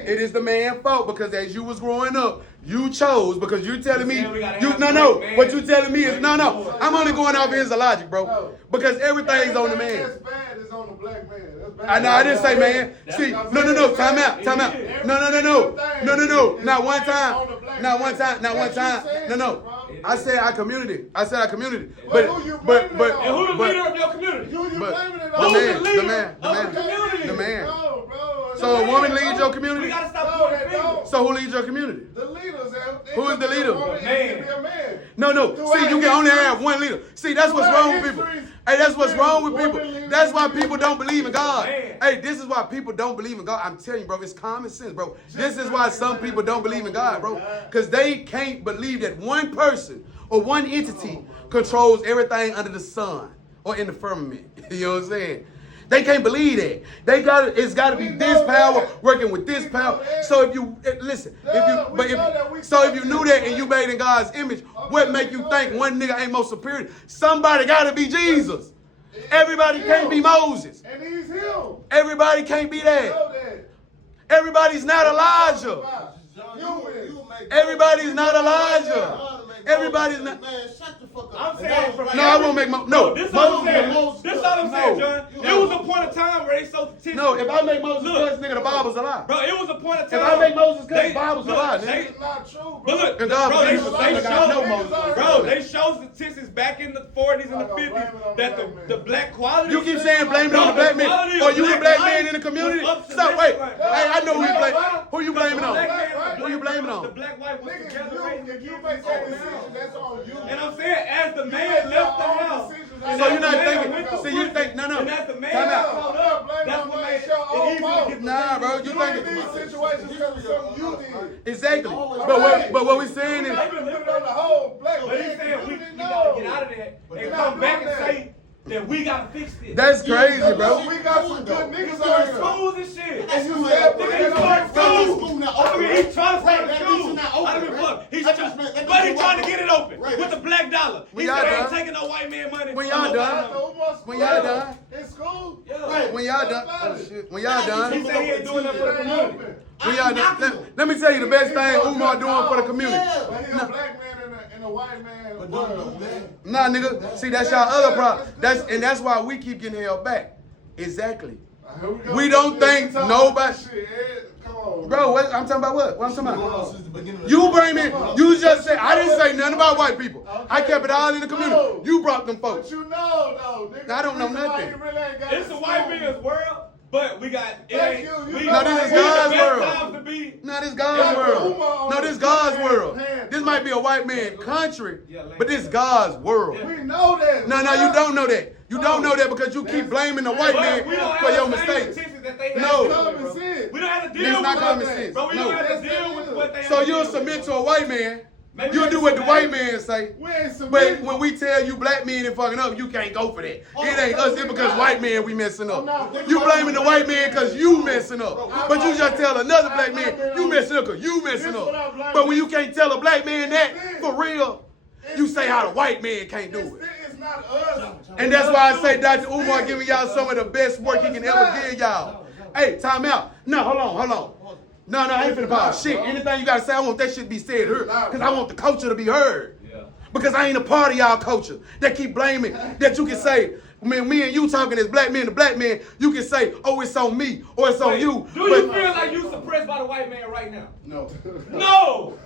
it is the man's fault because as you was growing up, you chose because you're telling me, what you're telling me is, I'm only going off his logic, bro, because everything's on the man. That's bad is on the black man. That's bad. I didn't say man. See, no, time out. No, not one time. No. I said our community. But who the leader of your community? You blaming it on the man. So a woman leads your community? We gotta stop pointing fingers. So who leads your community? The leaders. Who is the leader? Man. No. See, you can only have one leader. See, that's what's wrong with people. Hey, that's what's wrong with people. That's why people don't believe in God. Hey, this is why people don't believe in God. I'm telling you, bro, it's common sense, bro. This is why some people don't believe in God, bro. Because they can't believe that one person or one entity controls everything under the sun or in the firmament. You know what I'm saying? They can't believe that. It's got to be this power working with this power. So if you listen, if you knew that and you made in God's image, what make you think one nigga ain't most superior? Somebody got to be Jesus. Everybody can't be Moses. And he's him. Everybody can't be that. Everybody's not Elijah. Everybody's not Elijah. Everybody's not. Man, shut the fuck up. I'm saying from No, I won't make Moses. No, This all I'm saying. Moses. This all I'm saying, John. It was a point of time where they sold the No, if I make Moses cuss, nigga, the Bible's a lie. Bro, it was a point of time. If I make Moses cuss, They- the Bible's a look, lie, they- nigga. It's not true, But bro. look, And God bro, they forgive us, like I know Moses. Bro, they showed statistics back in the 40s and the 50s that the black quality. You keep saying blame it on the black man. Or you the black man in the community? Stop, wait. Hey, I know who you blame. Who you blaming on? Who you blaming The on? black white was Nigga, together. if you make that decision, that's on you. And I'm saying, as the man left the house. So you're not thinking. See, you think no. And as the man Time out. caught up, that's what made it. Nah, bro, you You thinking. in these situations because of something you did. Exactly. But what we saying is. They been living on the whole black But he's saying we gotta get out of that and come back and say that we gotta fix this. That's crazy, bro. We got some good niggas Start out here. schools and shit. And you said, Nigga, he start schools. I mean, he's trying to start schools. I mean, look, he's trying to get it open with the black dollar. He said, I ain't taking no white man money. When y'all done. When y'all done. In school? Yeah. When y'all done. Oh, shit. When y'all He done. said he ain't doing that for the community. When y'all done. Let me tell you the best thing Umar doing for the community. But he's a black man and a white man. But don't do that. Nah, nigga. See, that's y'all other problem. That's why we keep getting held back. Exactly. We don't think nobody. Come on, Bro, what, I'm talking about what? What I'm talking about? You bring me. You just said I didn't say nothing about white people. I kept it all in the community. You brought them folks. But you know, though, nigga. I don't know nothing. It's a white man's world, but we got. Thank you. You No, this is God's world. To be, No, this God's world. No, this God's world. This might be a white man country, but this God's world. We know that. No, you don't know that. You don't know that because you keep blaming the white man we don't for have your the same mistakes. statistics that they have. No. Common sense. We don't have to deal That's with not that. common sense. Bro, we No. don't have to deal with what they So have to you'll deal submit with. to a white man. Maybe You'll we do what the submit. white man say. We ain't But submitting. when we tell you black men and fucking up, you can't go for that. It ain't us. It's because white man we messing up. You blaming the white man because you messing up. But you just tell another black man you messing up because you messing up. But when you can't tell a black man that for real, you say how the white man can't do it. It's not us. And that's why I say Dr. Umar giving y'all some of the best work he can ever give y'all. Hey, time out. No, hold on. No, I ain't finna pause. Shit, anything you gotta say, I want that shit to be said here. Because I want the culture to be heard. Yeah. Because I ain't a part of y'all culture that keep blaming, that you can say, man, me and you talking as black men to black men, you can say, oh, it's on me, or it's on you. Do you feel like you suppressed by the white man right now? No. No!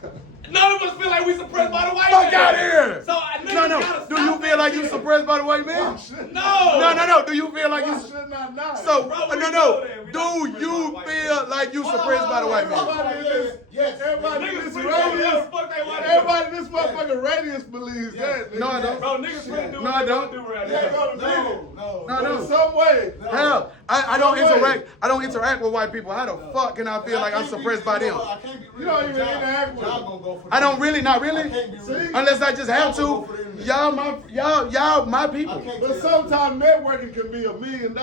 None of us feel like we suppressed by the white man. Fuck out here! So I No. Do you feel like you suppressed by the white man? No! No. Do you feel like you... Should not not. So, Bro, we no. know that. We Do not suppressed by the you white feel like you suppressed by the white man? Everybody in Niggas this pretty good. radius, Fuck they white man. everybody in this motherfucking radius believes that. No, I don't. Bro, niggas pretty do No, I what they don't. do right They now. gonna do it. No. But in some way. Hell, I don't interact. I don't interact with white people. How the fuck can I feel like I'm suppressed by them? You don't even interact with them. I don't really, not really. See? Unless I just have to. Y'all my people. But sometimes networking can be $1 million.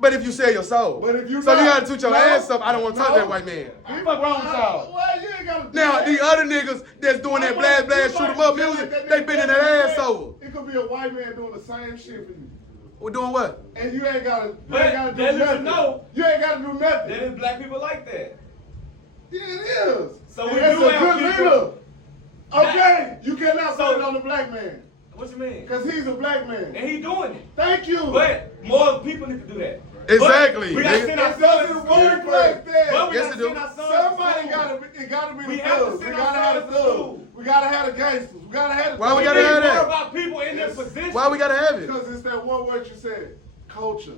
But if you sell your soul, But if you so you not- gotta toot your no, ass up. I don't want to talk to no. that white man. Fuck wrong with y'all? Well, you ain't gotta do Now that. these other niggas that's doing that blast, shoot 'em up music, they bending their ass over. It could be a white man doing the same shit for you. We're doing what? And you ain't gotta But do that nothing. know. You ain't gotta do nothing. There is black people like that. Yeah, it is. So And we that's do a have good people- leader. Okay, you cannot So- put it on the black man. What you mean? Because he's a black man. And he doing it. Thank you. But more people need to do that. Exactly, But we gotta nigga. send our It sons doesn't to work school like that. But we Yes, gotta it do. send our sons to Somebody school. it gotta be We the have to thugs. We send gotta our have the sons to thugs. school. We gotta have the gangsters. We gotta have the Why we We gotta need have more that? about people in their position. Why we gotta have it? Because it's that one word you said, culture.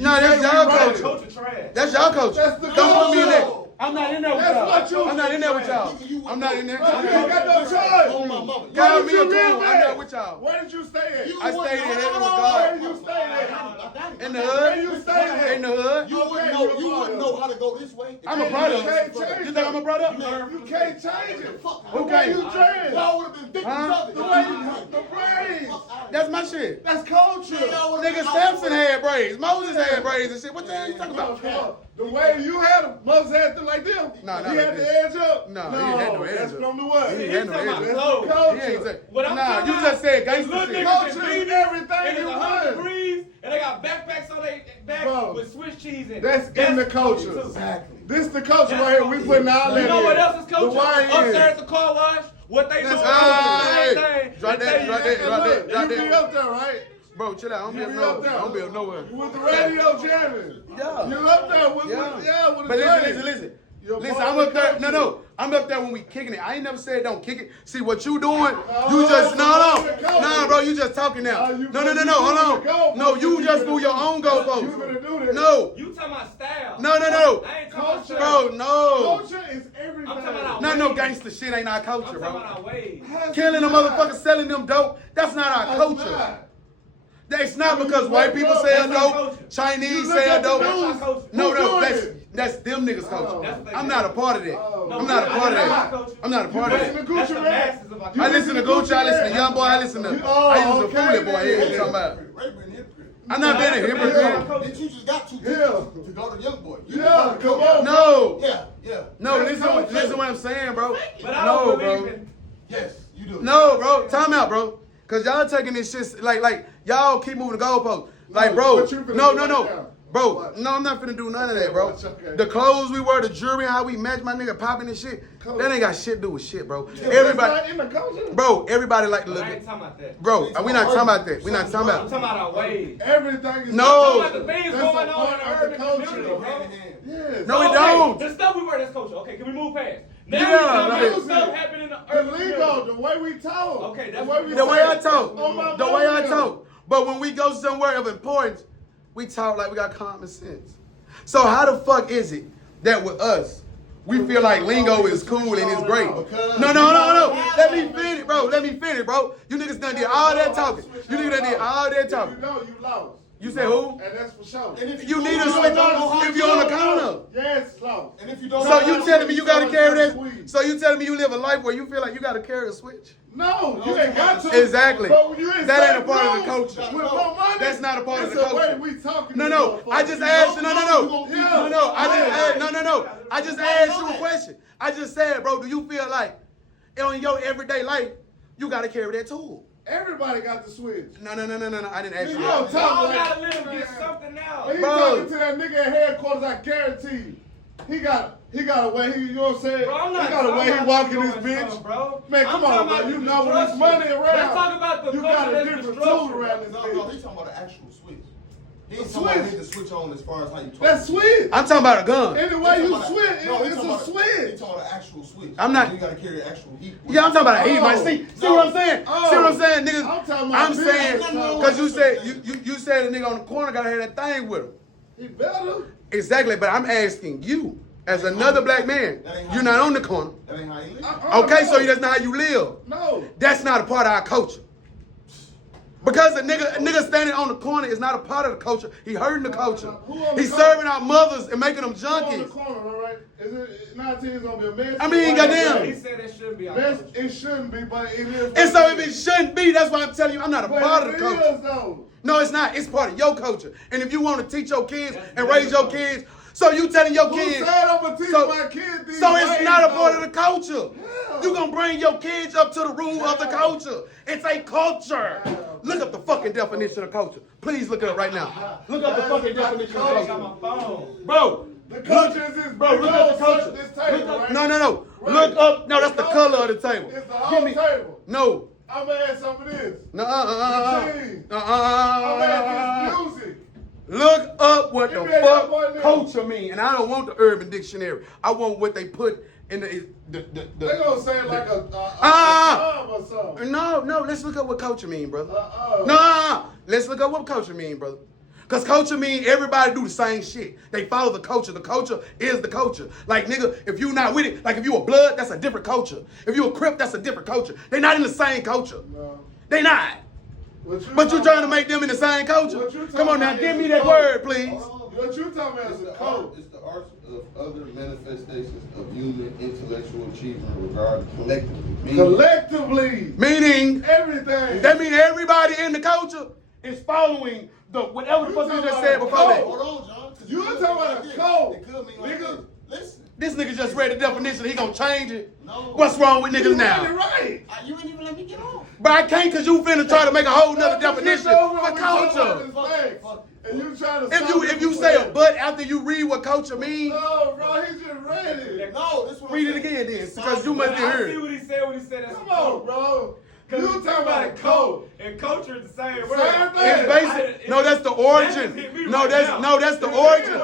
No, that's can't y'all rewrite it. culture. Culture trash. That's y'all culture. That's the Don't put me in culture. there. I'm not in there with That's y'all. what you- I'm not in there with y'all. I'm not in there. Bro, you ain't got no choice. Call Where me did a you coon. live I'm at? not with y'all. Where did you stay at? I stayed in heaven with Where God. did you stay at? In the Where you hood. stay at? In the hood. You wouldn't know how to go this way. I'm a product. can't change You think I'm a product? You can't change it. Who The way can't? you dress. Y'all would have been victims Huh? of it. The way you the braids. That's my shit. That's culture. Nigga, Samson had braids. Moses had braids and shit. What the hell you talking about? The way you had them, Moses had them like them. Nah, he not had like the this. edge up. No, he ain't had no edge that's up. from the what? He He's ain't no talking about edge. That's clothes. the He culture. ain't say. What I'm Nah, talking you about just said is gangster little shit. niggas Culture that is beat everything and you it's 100 want. degrees and they got backpacks on their back Bro, with Swiss cheese in it. That's in the culture. too. Exactly. This the culture That's right here. We putting all that You know in. what else is culture? The YN. Upstairs the car wash What they doing? Right You be up there, right? Bro, chill out. You be I up there. don't be nowhere. With the radio jamming. Yeah. You up there with But the listen. Listen, I'm up there. No. I'm up there when we kicking it. I ain't never said don't kick it. See what you doing? You just nah, bro. You just talking now. No. Hold on. No, you just do your own goalpost. You gonna do this? No. You talking about style? No. I ain't talking about Bro, no. Culture is everything. I'm talking about Not no gangster shit. Ain't our culture, I'm talking bro. about our ways. Killing a motherfucker, selling them dope. That's not our culture. That's not because white people sell dope, Chinese sell dope. No, that's them niggas culture. I'm not a part of that. I'm not a part of that. I'm not a part of that. I listen to Gucci, I listen to YoungBoy, I listen to Foolie Boy. Here you talking about? I'm not being a hypocrite. Bitch, you just got 2 tickets to go to YoungBoy. Yeah, come on. No. Yeah. No, listen what I'm saying, bro. But I No, don't bro. believe in. Yes, you do. No, bro. Time out, bro. Cause y'all taking this shit like y'all keep moving the goalposts. Like, bro, what you finna do no. right now? Bro, Watch. no, I'm not finna do none of that, bro. Watch, okay. The clothes we wear, the jewelry, how we match my nigga popping and shit, that ain't got shit to do with shit, bro. That's not Everybody, in the culture. bro, everybody like to But look I ain't at, talking about that. bro, we not talking about that. We not talking I'm about. talking about our ways. Everything is No. I'm talking about the things That's going a on in part the of the urban culture. community, bro. Yes. No, we Okay, don't. The stuff we wear, that's culture. Okay, can we move past? Now Yeah, we talking like- about stuff happening in the The urban lingo, community. the way we talk. Okay, that's The way I talk, Oh, my the way I God. talk. But when we go somewhere of importance, we talk like we got common sense. So how the fuck is it that with us, we feel like lingo is cool and it's great? No. Let me finish, bro. You niggas done did all that talking. You niggas done did all that You talking. know you lost. You said who? And that's for sure. And if You need to don't switch know how if to you're on the do it, counter. Yes, lost. And if you don't So know you how telling me you gotta carry that? Sweet. So you telling me you live a life where you feel like you gotta carry a switch? No, you ain't got to. Exactly. But when you in That ain't a certain part of the rooms culture. With more money, That's not a part of it's the a way culture. we talking. No. to I just motherfuckers. asked you. Yeah. No. I just asked you a question. I just said, bro, do you feel like in your everyday life you gotta carry that tool? Everybody got the switch. No. I didn't ask You you. don't that. talk Y'all like gotta let him get something out. When he Bro. talking to that nigga at headquarters, I guarantee you, he got a way. You know what I'm saying? Bro, I'm He not got a way he talking walking about this doing bitch. something, bro. Man, I'm come on, talking bro. about You the know when there's destruction. money around. Let's talk about the you got culture a that's different destruction. tool around this No, bitch. he's talking about an actual switch. He A ain't talking about switch. hitting the switch on as far as how you talk. That's switch. I'm talking about a gun. Any way you He's talking switch, about- no, he's it's talking a about- switch. He's talking about an actual switch. I'm not- You gotta carry the actual heat. Yeah, I'm talking about a heat, man. Oh, See no. what I'm saying? Oh. See what I'm saying, niggas? I'm talking about I'm this. saying No. because you said you said a nigga on the corner gotta have that thing with him. He better. Exactly, but I'm asking you as another black man. You're not on the corner. That ain't how you live. Okay, so that's not how you live. No. That's not a part of our culture. Because a nigga standing on the corner is not a part of the culture. He hurting the culture. Who on the He's corner? serving our mothers and making them Who on the junkies. corner, all right? Is it 19 is gonna be a mess? I mean, goddamn. He said that shouldn't be our Mess, culture. it shouldn't be, but it is. And so if it shouldn't be, that's why I'm telling you I'm not a But part of it the culture. is, though. No, it's not. It's part of your culture. And if you want to teach your kids and raise your kids, so you telling your Who kids. said I'm gonna teach So- my kids these So it's ways, not a though? part of the culture. Yeah. You gonna bring your kids up to the rule of the culture. It's a culture. Look up the fucking definition of culture. Please look it up right now. Look up the fucking definition of I got culture. my phone. Bro, The culture is this. bro, look up the culture. This table, Look up- right? No. Right. Look up. No, that's the color of the table. It's the whole table. No. I'm gonna add some of this. No. The team. I'm gonna add this music. Look up what the Give me that boy fuck now. culture mean. And I don't want the Urban Dictionary. I want what they put in the They gonna say like a or something. No, let's look up what culture mean, brother. Uh-uh. No, let's look up what culture mean, brother. Because culture mean everybody do the same shit. They follow the culture. The culture is the culture. Like, nigga, if you not with it, like if you a blood, that's a different culture. If you a Crip, that's a different culture. They not in the same culture. No. They not. But you trying to make them in the same culture? What you Come on now, talking give me about that is word, please. What you talking about is a code. It's the art of other manifestations of human intellectual achievement regarded collectively. Meaning, Collectively, Meaning, everything. that mean everybody in the culture is following the whatever the fuck you just said before that. Hold on, John. 'cause You it could talking mean about like a this. code. It could mean like Nigga. this. Listen. This nigga just read the definition. He gonna change it. No. What's wrong with You niggas read it now? right. You ain't even let me get on. But I can't cause you finna try to make a whole nother No, definition no, for we culture. talking about this thing. You trying to If you say a but after you read what culture means, no, bro, he just read it. No, this one. read it again then, because you must have I see heard. what he said when he said that's Come on, bro. You talking about a code code. and culture is the same word. Same thing. It's basic. No, that's the origin. No, that's the origin.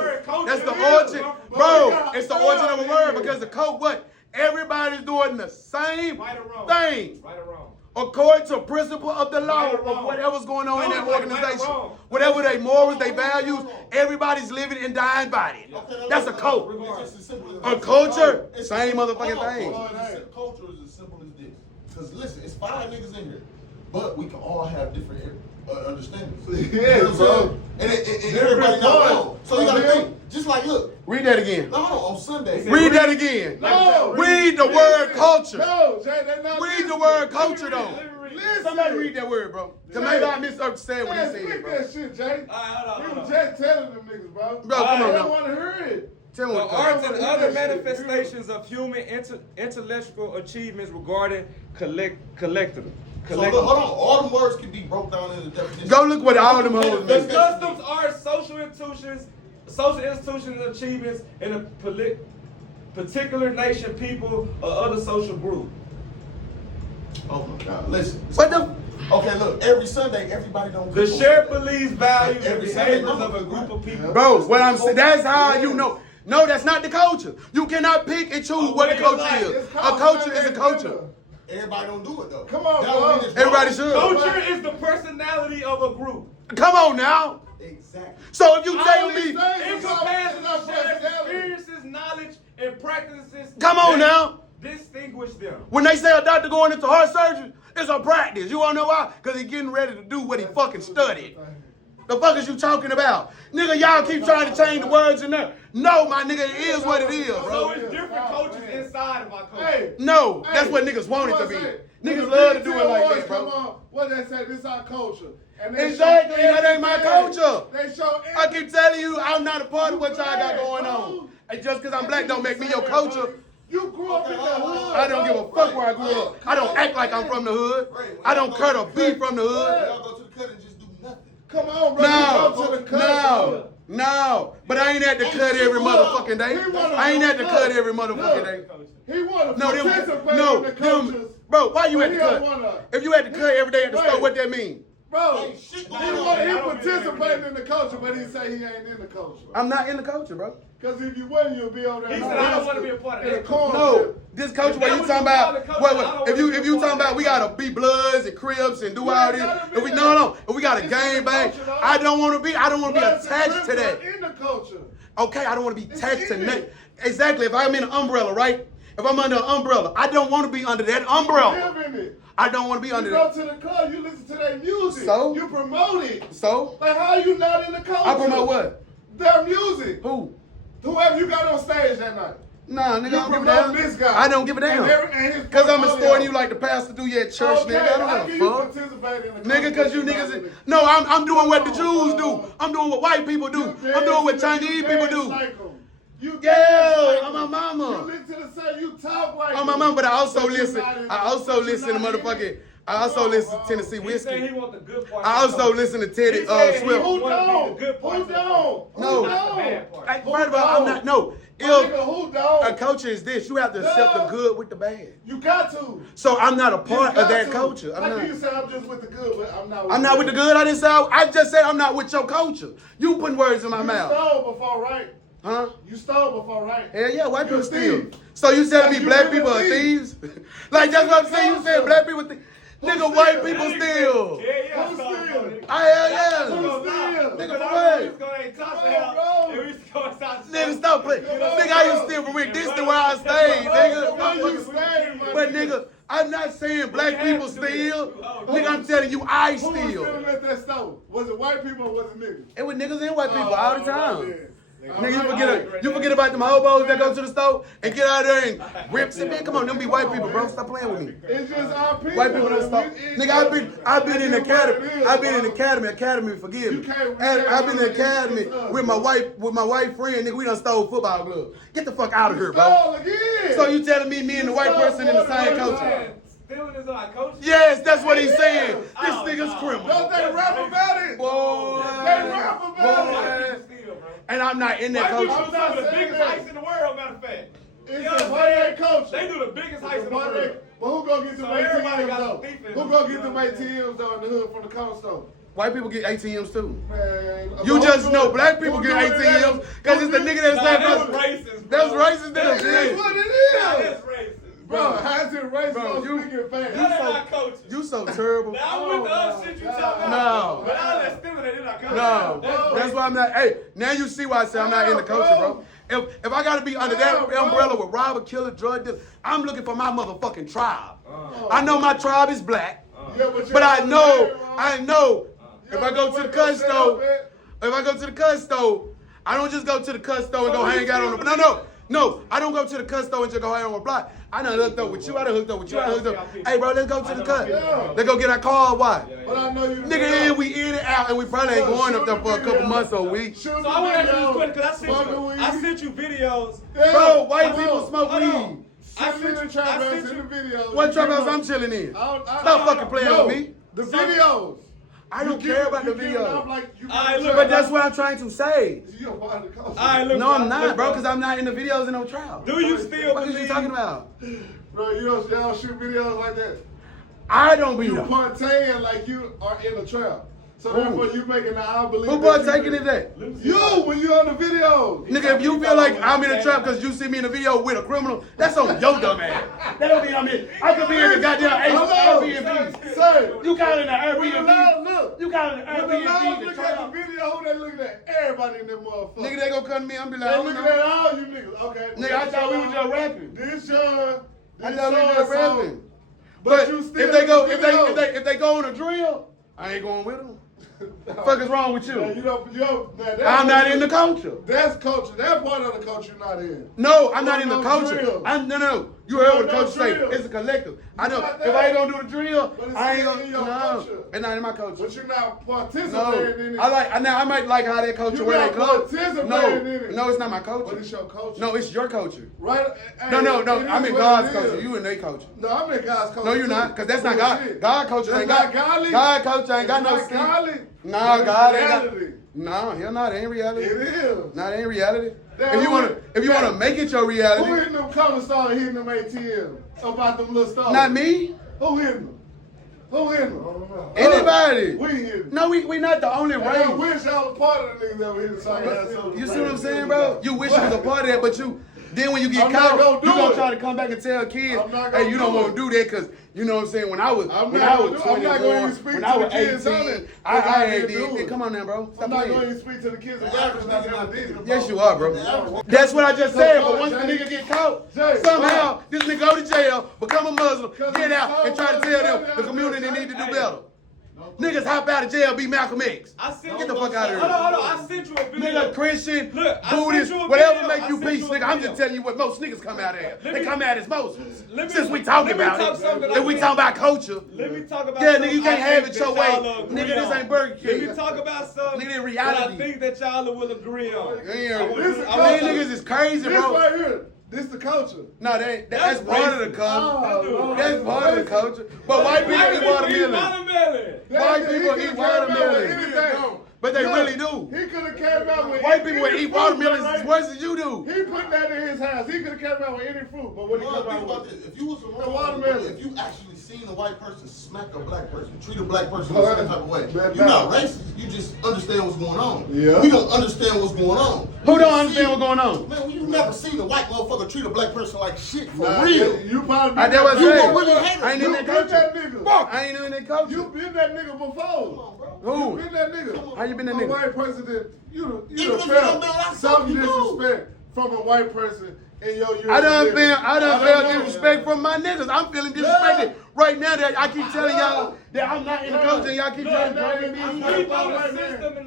That's the origin. Bro, it's the origin of a word because the code, what? Everybody's doing the same Right or wrong? thing. Right or wrong? According to principle of the law Right or of wrong? whatever's going on in that No, right or organization. wrong? Whatever they morals, they values, everybody's living and dying by it. That's a code. It's just as simple as A culture, It's same hold motherfucking on, thing. hold on. Culture is as simple as this. Because listen, it's 5 niggas in here, but we can all have different understandings. Yeah, You know what I'm bro. saying? And everybody not wrong. So you gotta think, just like, look, Read that again. no, on Sunday. Read that again. No. Read the word culture. No, Jay, they not Read the listening. word culture though. Listen. Somebody read that word, bro. Cause maybe I misunderstand what he Man, said, speak bro. that shit, Jay. Alright, hold You on. was just telling them niggas, bro. Bro, come They on don't now. want to hear it. Tell me The what arts and Read other that shit. manifestations of human intellectual achievements regarding collective. So look, hold on, all them words can be broke down in the definition. Go look what all them hoes The mean. customs are social institutions and achievements in a particular nation, people, or other social group. Oh my God, listen. What the? Okay, look, every Sunday, everybody don't The cook on shared Sunday. beliefs, values, and Every Sunday, behaviors mama of a cook, group right? of people. Bro, what I'm saying, that's how you know. No, that's not the culture. You cannot pick and choose what the culture is. It's A culture is a culture. Everybody don't do it though. Come on, That would mean bro. it's wrong. Everybody should. Culture is the personality of a group. Come on now. Exactly. So if you tell All these me, things It is all- compares it's all to shared personality. experiences, knowledge, and practices. come on that now. Distinguish them. When they say a doctor going into heart surgery, it's a practice. You wanna know why? Because he's getting ready to do what he fucking studied. The fuck is you talking about? Nigga, y'all keep trying to change the words in there. No, my nigga, it is what it is, So bro. it's different cultures inside of our culture. Hey, No, that's hey, what niggas want it to be. what I say? Niggas When love to the do Big it like Ten that, Come bro. on, what they say, this our culture. And they Exactly, show that ain't my everything. culture. They show I keep telling you, I'm not a part of what y'all got going bro. on. And just because I'm black don't make me your culture. You grew up in the hood. I don't give a fuck where I grew up. I don't act like I'm from the hood. I don't cut a beef from the hood. Y'all go to the cut and just do nothing. Come on, bro. No, You go to the cut, no, bro. no. But I ain't at the cut every motherfucking day. I ain't at the cut every motherfucking day. He want to No, participate no, in the cultures. bro. Why you But at the he don't cut? wanna- If you at the cut every day at the Right. store, what that mean? Bro, Ain't shit he going on. participating in the culture, but he say he ain't in the culture. I'm not in the culture, bro. Because if you wasn't, you'll be over there. He said, I don't wanna be a part of in the that. corner. No, this culture where you talking about. Wait, if you talking about we gotta be Bloods and Crips and do all this. If we if we gotta gang bang, I don't want to be attached to that. In the culture. Okay, I don't want to be attached to in that. it. Exactly. If I'm in an umbrella, right? If I'm under an umbrella, I don't want to be under that umbrella. You live in it. I don't want to be under You go that. to the club, you listen to their music. So? You promote it. So Like, how you not in the culture? I promote what? Their music. Who? Whoever you got on stage that night. Nah, nigga, You I don't give a promote damn. this guy. I don't give a damn. And his Cause I'm portfolio. escorting you like the pastor do you at church, Okay, nigga. I how don't can give you a fuck. participate in the Nigga, culture cause you if you're niggas. not in it? No, I'm doing what the Come on, Jews do. bro. I'm doing what white people do. You I'm doing what dance Chinese people dance do. like 'em. You Yeah, dance like I'm a 'em. mama. You listen to the same, you talk like Oh my 'em. mama, but I also But you're listen. not in- I also but you're listen to not in motherfucking. it. I also Come on, listen to bro. Tennessee He said he whiskey. want the good part. I of the also culture. listen to Teddy He said he Swift. Who wanna be don't? the good part Who of the don't? culture. No. Who Not the bad don't? part. Hey, Who first of all, I'm don't? not. No, My nigga, if who don't? a culture is this, you have to accept the No. good with the bad. You got to. So I'm not a You part got of that to. culture. I'm Like not. you said, I'm just with the good, but I'm not with I'm not with the good. I didn't say. I just said I'm not with your culture. You putting words in my You mouth, stole before, right? huh? You stole before, right? Hell yeah, white You people a steal. thief. So you telling me You black really people are a thief. thieves? Like that's what I'm saying. You saying black people thieves? Nigga, steal? white people steal. Yeah, yeah. Who so- steal? Hell yeah. Who steal? Nigga, Because for I what? was going to talk to Come on, bro. him. And we was going to start Nigga, stop playing. Nigga, I used to steal from Rick. This the where I stayed, Where nigga. you stayed, my But nigga, I'm not saying black people steal. Nigga, I'm telling you, I Who was steal. stealing at that store? Was it white people or was it niggas? It was niggas and white people all the time. Nigga, Nigga, you forget about them hobos that go to the store and get out there and rip some man. Come on, them be white people, bro. Stop playing with me. It's just our people. White people don't stop. Nigga, I've been in the academy. I've been in the academy. academy, forgive me. You can't- And I've been in the you can't academy run it. with my white friend, nigga. We done stole football gloves. Get the fuck out of here, bro. Stole again. So you telling me and the white person in the same culture? Stealing is our coach? Yes, that's what he's saying. This Oh, nigga's no. criminal. Don't they rap about it? Boy. They rap about it. Steal, bro. And I'm not in that White people culture. do some of the saying biggest that. heists in the world, matter of fact. It's You a know what I'm Monday saying? culture. They do the biggest heists in the Monday. world. But who gonna get the So everybody ATMs got though? some thief in Who them. gonna get You the know what I'm saying? ATMs though in the hood from the corner store? White people get ATMs too. Man, You who just doing know it? black people Who get doing it? ATMs because it's the nigga that's Nah, like that was racist, bro. That's racist. That's That's what it Nah, is. that's racist. Bro, how's it racist Bro, on you- speaking fast? That ain't our coaches. You so terrible. Now, I'm with the other shit you talking about. No. But all that stealing, they did not coach. No, that's why I'm not. Hey, now you see why I say I'm not in the culture, bro. If I gotta be under that bro. umbrella with robber, killer, drug dealer, I'm looking for my motherfucking tribe. I know my tribe is black, Yeah, but I know, Yeah, if I go to the cut store, I don't just go to the cut store and go hang out on the. No, I don't go to the cut store and just go hang on the block. I done hooked up with you. I done hooked up with you. I done hooked up. Hey, bro, let's go to the cut. Let's go get our car. Why? But I know you. Nigga, we in and out, and we probably ain't going up there for a couple months or weeks. So I want to ask you this question because I sent you videos. Bro, white people smoke weed. I sent you trap house in the videos. What trap house I'm chilling in? Stop fucking playing with me. The videos. I don't care about the video. video. But that's what I'm trying to say. You're part of the culture. No, I'm not, bro, because I'm not in the videos in no trial. Do you still What are you believe? talking about? Bro, y'all don't shoot videos like that. I don't be You there. partaying like you are in a trap. So Who? therefore you making the I believe. Who that partaking you- in that? You, when you on the video. Nigga, if you feel like I'm in a trap because you see me in a video with a criminal, that's on your dumb ass. That don't mean I'm in. I could be in the goddamn Airbnb. Sir, You got in the when the Airbnb. laws look. You got in the When the laws Airbnb. look The at the trial. video, who they looking at? Everybody in that motherfucker. Nigga, they gonna come to me. I'm be like, They I don't looking know. at all you niggas. Okay. Nigga, I thought we were just rapping. This young. I thought we were just rapping. But But you still if they go, in the video. if they go on a drill, I ain't going with them. Fuck is wrong with Man, you? that's I'm not in the culture. That's culture. That part of the culture you're not in. No, I'm not in the No culture. drill. No. You heard what the No coach say. drill. It's a collective. I know. not If I ain't that. gonna do the drill, But it's I ain't still gonna. in your No, culture. it's not in my culture. But you're not participating No, in it. I might like how that culture You wear not their clothes. participating No, in it. no, it's not my But culture. it's your culture. No, it's your culture. Right? No, It I'm is in what God's it culture. is. You in their culture. No, I'm in God's culture. No, you're too. not, because that's not God. Bullshit. God culture That's ain't not got. godly. God culture ain't got It's no not sleep. godly. No, But it's God ain't got. reality. No, hell no, that ain't reality. It is. Not ain't reality. That If you who- wanna that- make it your Who reality, hitting them corner stars and hitting them ATM about them little stars? not me. Who hitting them? Who hitting them? Anybody. We hitting. No, we not the only And I race. wish I was part of the niggas that were hitting something. You see what I'm saying, bro? You wish you was a part of that, but then when you get I'm not caught, gonna you do gonna it. try to come back and tell kids, I'm not hey, gonna you don't do want to do that because you know what I'm saying. When I was I'm when not I gonna was do- I'm not 21, gonna even speak when to I the was kids on 18, it, I because I ain't didn't do did. it. Come on now, bro. Stop I'm not going playing. to speak to the kids of Africa because I never did it. Yes, you are, bro. That's what I just said. But once the nigga get caught, Jay, somehow this nigga go to jail, become a Muslim, Because get it's out, so and try to much tell them money the out community there. need to do better. Niggas hop out of jail, be Malcolm X. I sent Get the fuck out of Hold here. on. I sent you a video. Nigga, Christian, Look, I sent Buddhist, you a whatever video. make I you sent peace, you a nigga. I'm video. just telling you what most niggas come out as. Let They me- come out as Moses. let me- Since we talking let me about talk it, something and we I talking about culture. Let me talk about Yeah, something nigga, you can't I have think it your that y'all way. will agree Nigga, this on. ain't Burger King. Let me talk about something Nigga, this that reality. I think that y'all will agree on. Yeah, I want- This is I want- these niggas is crazy, This bro. right here, this the culture. No, that's part of the culture. Oh, That's part of the culture. But white people eat watermelon. White people eat watermelon. But they really do. He could have came out with White people would any eat fruit, watermelons right? as much as you do. He put that in his house. He could have came out with any fruit, but what he Well, come think out about with? this. If you was The around, watermelon. if you actually seen a white person smack a black person, treat a black person Oh, a certain type of way, bad, you're not bad. racist. You just understand what's going on. Yeah. We don't understand what's going on. Who don't understand what's going on? Man, you never seen a white motherfucker treat a black person like shit for Nah, real. You probably I been did what I that You said. gonna really hate I ain't it. in You that been culture. that nigga. Fuck, I ain't in that culture. You been that nigga before. Come on, bro. Who? You been that nigga. How you been that A nigga? white person that you Even if you felt don't know that some stuff, you know. disrespect from a white person in your years. I done of living. felt know. disrespect from my niggas. I'm feeling disrespected right now that I keep telling y'all that I'm not in the culture and y'all keep trying to drag me in.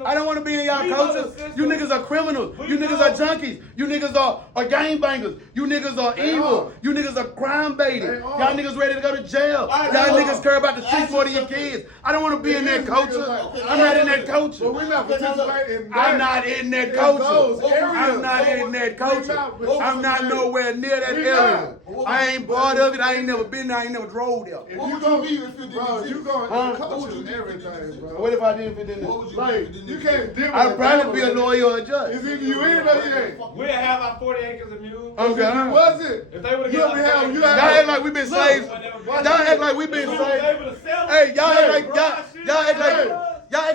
I don't want to be in y'all culture. You niggas are criminals. You niggas are junkies. You niggas are gang bangers. You niggas are evil. You niggas are crime baiting. They are. Y'all niggas ready to go to jail. Y'all niggas care about the streets more than your kids. I don't want to be in that culture. I'm not in that culture. But we're not participating in that. I'm not in that In culture. those areas. I'm not in that culture. I'm not not nowhere near that area. I ain't part of it. I ain't never been there. I ain't never drove there. If you gonna be, bro, you going coach and everything, bro. What if I didn't fit in there? Like, you can't dip. I'd probably be a lawyer or a judge. Is either you in or you ain't? We'll have our 40 acres of mule. Okay. Was it? If they would You have only have, Y'all act like we been slaves. Y'all act like we been slaves. Hey, y'all act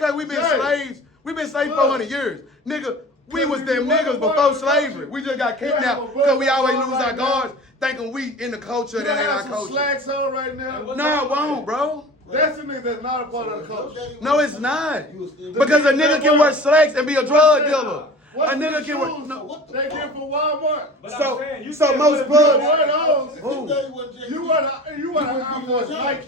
like we been slaves. We been slaves 400 years. Nigga, we was them niggas before slavery. We just got kidnapped because we always lose our guards thinking we in the culture that ain't our culture. Slacks on right now. No, I won't, bro. That's the nigga that's not a part of the culture. No, it's not. Because a nigga can wear slacks and be a drug dealer. A nigga can wear. No. They get from Walmart. So most plugs. You wear the Converse Nikes.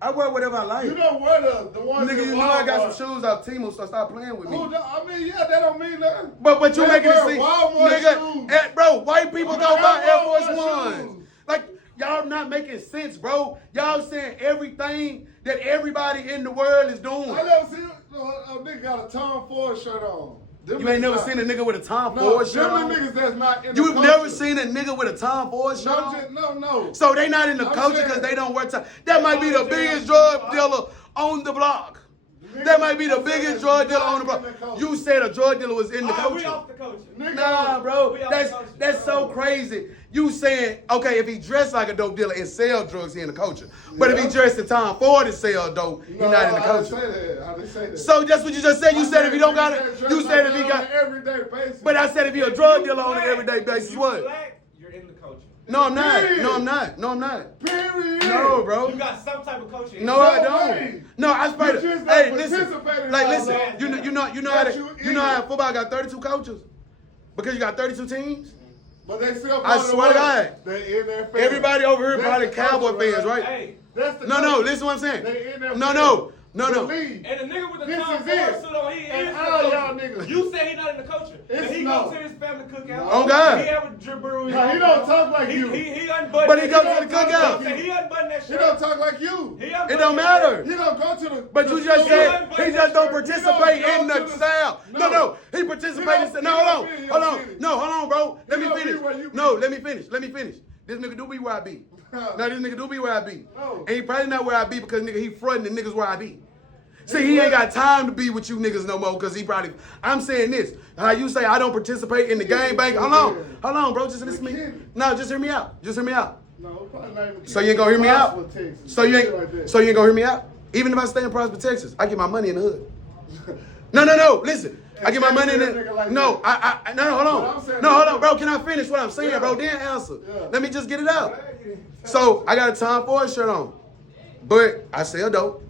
I wear whatever I like. You don't wear the ones. Nigga, you know I got some shoes off Temu, so stop playing with me. I mean, yeah, that don't mean nothing. But you making it wear seem, Walmart nigga, shoes. bro, white people go buy Air Force Walmart Ones. shoes. Like, y'all not making sense, bro. Y'all saying everything that everybody in the world is doing. I never seen a nigga got a Tom Ford shirt on. You ain't never seen a nigga with a Tom Ford shirt on? Niggas that's not in the You've culture. never seen a nigga with a Tom Ford shirt on? No. So they not in the I'm culture saying- because they don't wear Tom. That might be the biggest drug dealer on the block. That might be the biggest drug dealer on the block. You said a drug dealer was in the We culture. off the culture. Nah, bro, that's so crazy. You saying, okay, if he dressed like a dope dealer and sell drugs, he in the culture. But if he dressed in Tom Ford and sell dope, he not in the culture. I didn't say that. So that's what you just said. You said if he don't got it, you said if he got. everyday basis. But I said if he a drug dealer on an everyday basis, what? Black, you're in the culture. No, I'm not. No, I'm not. No, I'm not. Period. No, bro. You got some type of culture. No, I No don't. way. No, I sprayed You it. just not Hey, listen. participating Like, in listen. all that. You know how football got 32 coaches because you got 32 teams. But they still. I swear to God. They in their fans. Everybody over here That's probably the Cowboy culture, fans, right? Hey, That's the No, culture. listen to what I'm saying. They in their No. Believe. and the nigga with the This Tom is Ford it. suit on, he And is all the y'all culture. niggas. You say he not in the culture. It's But he no. go to his family cookout. Oh, God. He have a dribble. No, he don't talk like you. He unbuttoned. But he that goes shirt. to the cookout. He unbuttoned that He shirt. don't talk like you. He unbuttoned It don't that matter. shirt. He don't go to the. But you just said he just don't participate He don't in go the to the- style. No, No. he participates He in don't- the. No, he hold don't on. be in Hold your on. city. No, hold on, bro. Let He me don't be finish. where you be. No, let me finish. This nigga do be where I be. No. No, this nigga do be where I be. No. And he probably not where I be because nigga he fronting the niggas where I be. See, he ain't got time to be with you niggas no more because he probably. I'm saying this. How you say I don't participate in the game bang? Hold on, bro. Just listen to me. No, just hear me out. No, probably not even. So you ain't gonna hear me out? Prosper, Texas. So you Shit like ain't that. gonna hear me out? Even if I stay in Prosper, Texas, I get my money in the hood. No. Listen, I get my money in the. No, hold on, bro. Can I finish what I'm saying, bro? Then answer. Yeah. Let me just get it out. So I got a Tom Ford shirt on, but I sell dope.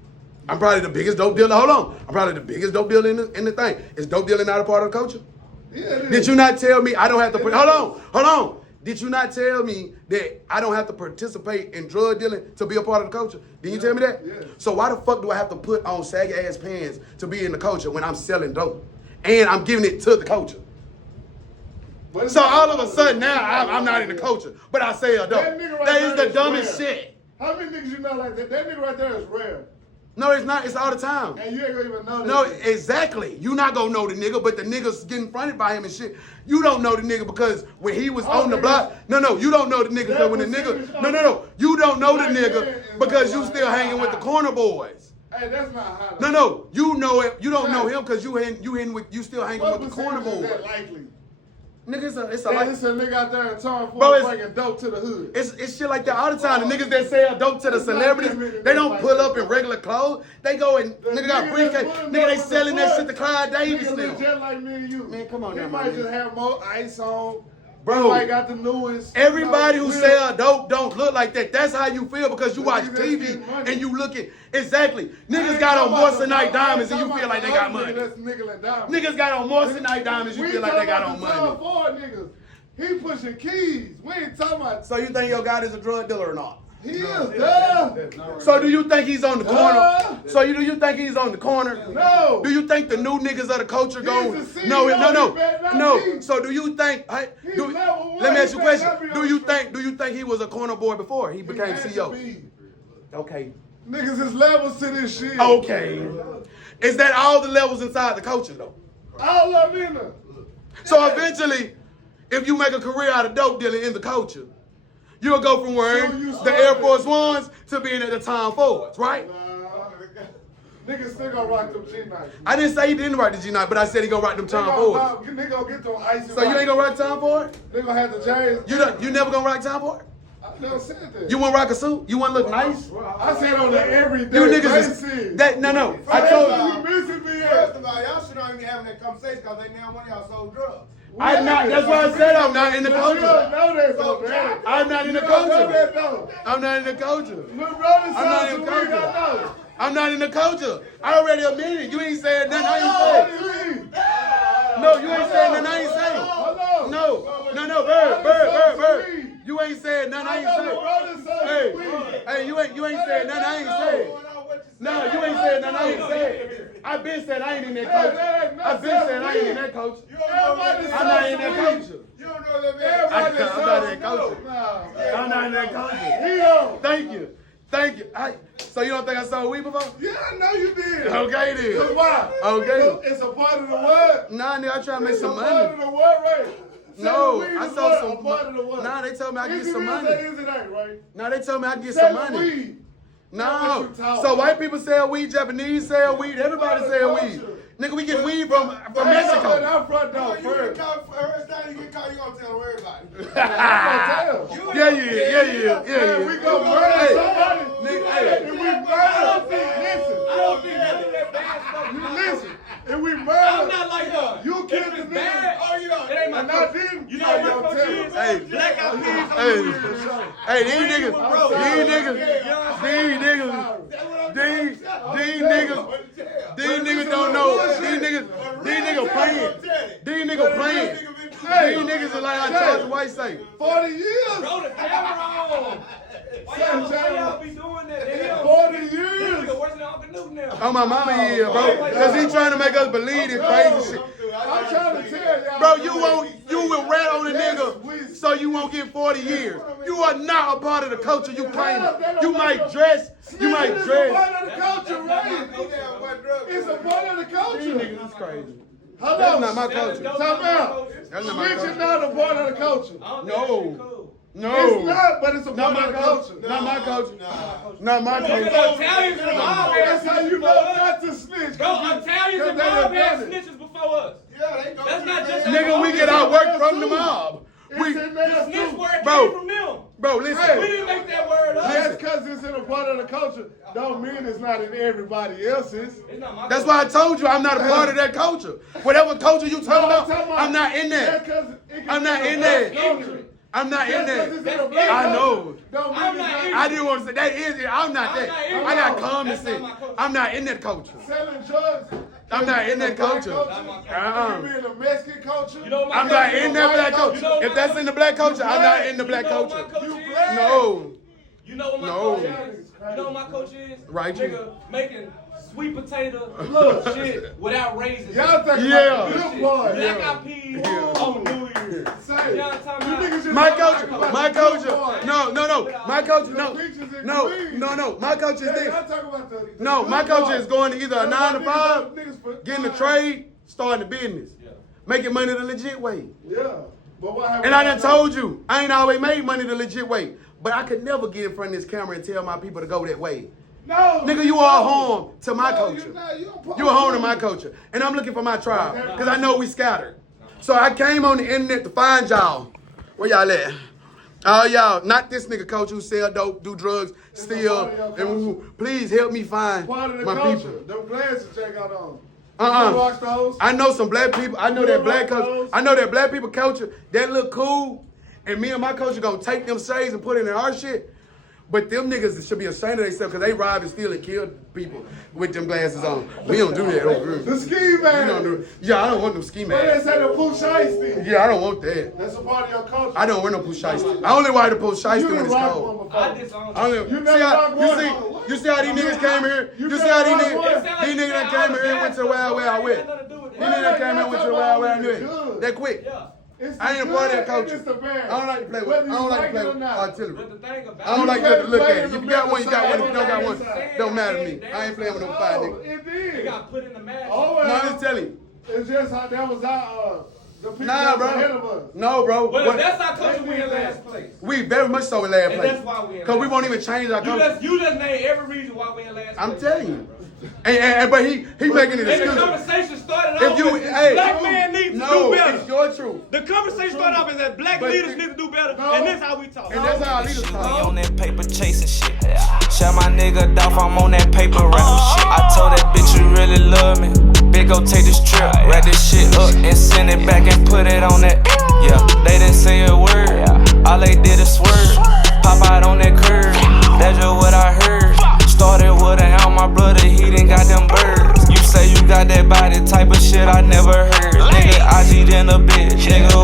I'm probably the biggest dope dealer. Hold on, I'm probably the biggest dope dealer in the thing. Is dope dealing not a part of the culture? Yeah, it is. Did you not tell me I don't have to? Hold on. Did you not tell me that I don't have to participate in drug dealing to be a part of the culture? Didn't you tell me that? Yeah. So why the fuck do I have to put on saggy ass pants to be in the culture when I'm selling dope and I'm giving it to the culture? But it's So not- all of a sudden now I'm not in the culture, but I sell dope. That nigga right That is there the dumbest rare. shit. How many niggas you know like that? That nigga right there is rare. No, it's not. It's all the time. And you ain't gonna even know that. No, shit. exactly. You not gonna know the nigga, but the niggas getting fronted by him and shit. You don't know the nigga because when he was All on the niggas- block. No, you don't know the nigga because when the That nigga. percentage No. You don't know the Black man nigga is because not you still high. hanging with the corner boys. Hey, that's not how. No, you know it. You don't know Right. him because you still hanging What with the corner percentage is that boys. likely? Nigga, it's a It's like. a nigga out there in Tom Bro, Ford it's- bringing dope to the hood. It's shit like that all the time. The niggas that sell dope to the It's not celebrities, that nigga they don't like pull that, up in bro. regular clothes. They go and The nigga got nigga briefcase. that's pulling Nigga, up they with selling the that foot, shit to Clyde Davis nigga now. look just like me and you. Man, come on he now, my might nigga. just have more ice on. Bro, He might got the newest. everybody you who know, sell dope don't look like that. That's how you feel because you The watch niggas that's TV getting money. and you looking. Exactly. I Niggas ain't got on talking about the- Moissanite diamonds I and ain't you feel talking like they about got the other money. nigga That's nickel and diamond. Niggas got on Moissanite diamonds, you We feel like they got on talking about the Tom money. Ford niggas. He pushing keys. We ain't talking about. So you think your guy is a drug dealer or not? He is, duh. So do you think he's on the corner? Huh? So do you think he's on the corner? No. Do you think the new niggas of the culture go? He's the CEO, No. he better not No. be. So do you think? He's Do, level one, let me ask he you a better not question. be Do on you the think? Do you think he was a corner boy before he became He had to CEO? be. Okay. Niggas is levels to this shit. Okay. Is that all the levels inside the culture though? All of them in there. So eventually, if you make a career out of dope dealing in the culture, you'll go from wearing you the Air Force Ones to being at the Tom Fords, right? Niggas still gonna rock them G-Nights. I didn't say he didn't rock the G9, but I said he gonna rock them Tom Fords. Nigga gonna get them icy. So you ain't gonna rock Tom Ford? They gonna have the James. You never gonna rock Tom Ford? I never said that. You wanna rock a suit? You wanna look nice? I said on the everyday You niggas basis. is that no. I told you. You missing me First of all, y'all should not even having that conversation because they now one of y'all sold drugs. I'm not. That's why I said I'm not in the But you don't culture. know that though, man. I'm not in the You don't know culture. that though. I'm not in the culture. Lil' brother I'm not sounds in to the me, I culture. know. I'm not in the culture. I already admitted. You ain't said nothing. I ain't What said. do you mean? No, you ain't said nothing. I ain't said. Hold on. No, Bird. You ain't said nothing. I ain't said. Hey, you ain't said nothing. I ain't said. No, you ain't said nothing. I ain't said. I've been said I ain't in that culture. I've been said I ain't in that culture. I'm not in that culture. You don't know that man. I'm not in that culture. I'm not in that culture. Thank you. So you don't think I sold weed before? Yeah, I know you did. Okay then. Cause why? Okay. It's a part of the word. Nah, nigga, I try to make It's some a part of money. the word, right? No, Weed I is sold what? some. A part of the word. Nah, they told me I could Is get it some is money. or is it ain't, right? Nah, they told me I could get some Selling money. weed. No. That's what you talking So white about. people sell weed, Japanese sell weed, everybody sell weed. Nigga, we get weed from But Mexico. I'm front door You first. get caught first time you get caught, you gonna tell everybody. I'm gonna tell. Yeah. We gonna murder somebody. Nigga, hey. If we murder, listen. I don't think none of that bad stuff. You listen. If we I'm murder, not like her. you If killed the it's nigga. bad, Oh, you know. it ain't my And I coach. didn't. You know what my don't coach tell is? me. Hey. Black Eyed Peas. Hey, these niggas, these niggas don't know. These niggas playing. These niggas playing. These niggas are like I Charlie White say. 40 years. Bro, the camera on. Why y'all be doing that? 40 This years. nigga worse than Uncle Nuke now. Oh my mama here, bro. Cause he trying to make us believe this crazy shit. I'm trying to tell y'all. Bro, you will rat on a nigga so you won't get 40 years. You are not a part of the culture you claim. You might dress. It's a part of the culture, right? It's a part of the These culture. niggas is crazy. Hold That's on. not my culture. Time out. That's not my Snitching culture. not a part of the culture. No. It's No. not, but it's a Not part my of the culture. culture. Not my culture. Not my culture. Italians and mob That's how you know not to snitch. Bro, Italians and mob had snitches before us. Yeah, they go. That's not just Nigga, we get our work from the mob. It's in there The snitch too. word Bro. came from them. Bro, We listen. didn't make that word up. Just because it's in a part of the culture, don't mean it's not in everybody else's. It's not my That's why I told you I'm not a part of that culture. Whatever culture you talking No, about, I'm not in that. I'm not in that. I'm not in that. I know. I'm not in I didn't want to say that is it. I'm not that. I got common sense. I'm not in that culture. Selling drugs. I'm not in that culture. You mean the Mexican culture? You know my I'm not culture? in that black You culture. know If my that's in the black culture, I'm not in the black You know what my culture. coach is? No. You know what my No. coach is? You know what my coach is? Right. Nigga making sweet potato look shit without raisins. Y'all think Yeah. about good boy. Black Eyed Peas on New Year's. Say, Y'all talking you about- niggas just My talking culture, about my the culture, good boy. no, my culture, no, Peaches and no, cream. no, my culture is Yeah, this. y'all talking about the No, good my culture boy. is going to either a 9 to 5, Niggas for- getting a trade, starting a business, making money the legit way. Yeah. But what happened? And I done told you, I ain't always made money the legit way, but I could never get in front of this camera and tell my people to go that way. No. Nigga, you are home to my No, culture. you're not. You're You a home to my culture. And I'm looking for my tribe. Because I know we scattered. So I came on the internet to find y'all. Where y'all at? Oh, y'all, not this nigga coach who sell dope, do drugs, steal, and woo. Please help me find Part of the my culture. people. Them glasses check out on. You watch those? I know some black people. I know You that black rock culture. those? I know that black people culture. That look cool. And me and my culture gonna take them shades and put it in our shit. But them niggas should be ashamed of themselves because they robbed and steal and killed people with them glasses on. We don't do that over here. The ski We man. don't do it. Yeah, I don't want them ski But they masks. say the poo shiesty. Yeah, I don't want that. That's a part of your culture. I don't wear no push shiesty. I only wear the push shiesty You when done it's rock cold. one before. I disown I you. don't, You see never how, rock one. you see how these niggas came here? You see how these niggas, these niggas that came here and went to the Wild Wild West. These niggas that came here and went to the Wild Wild West. That quick. Yeah. It's I ain't a the part of that good and culture. it's the bad. I don't like to play with. Whether I you don't like to like play it or with not. artillery. But the thing about I don't like can't to look play at it. in If the you got one, you got one. If you middle don't got one, side. don't matter to me. I ain't playing with no five Oh, niggas. it They did. got put in the match. Oh, No, well. I'm just telling you. It's just how that was our The people Nah, that's ahead of bro. us. No, bro. But What- if that's our culture, we in last place. we very much so in last And place. that's why we in Because we last won't even change our culture. You just name every reason why we in last place. I'm telling you. But he making it And the excuse. conversation started If off you, with hey, black men need to no, do better. it's your truth. The conversation started off as that black But- leaders need to do better, No. and this how we talk. And that's how our leaders We talk. on that paper chasing shit. Shut my nigga off, I'm on that paper rap shit. I told that bitch you really love me. Big go take this trip, wrap this shit up and send it back and put it on that. Yeah, they didn't say a word. All they did is swerve. Pop out on that curb. That's just what I heard. Started with a hound, my brother, he done got them birds. You say you got that body type of shit I never heard. Nigga, I G'd in a bitch. Nigga,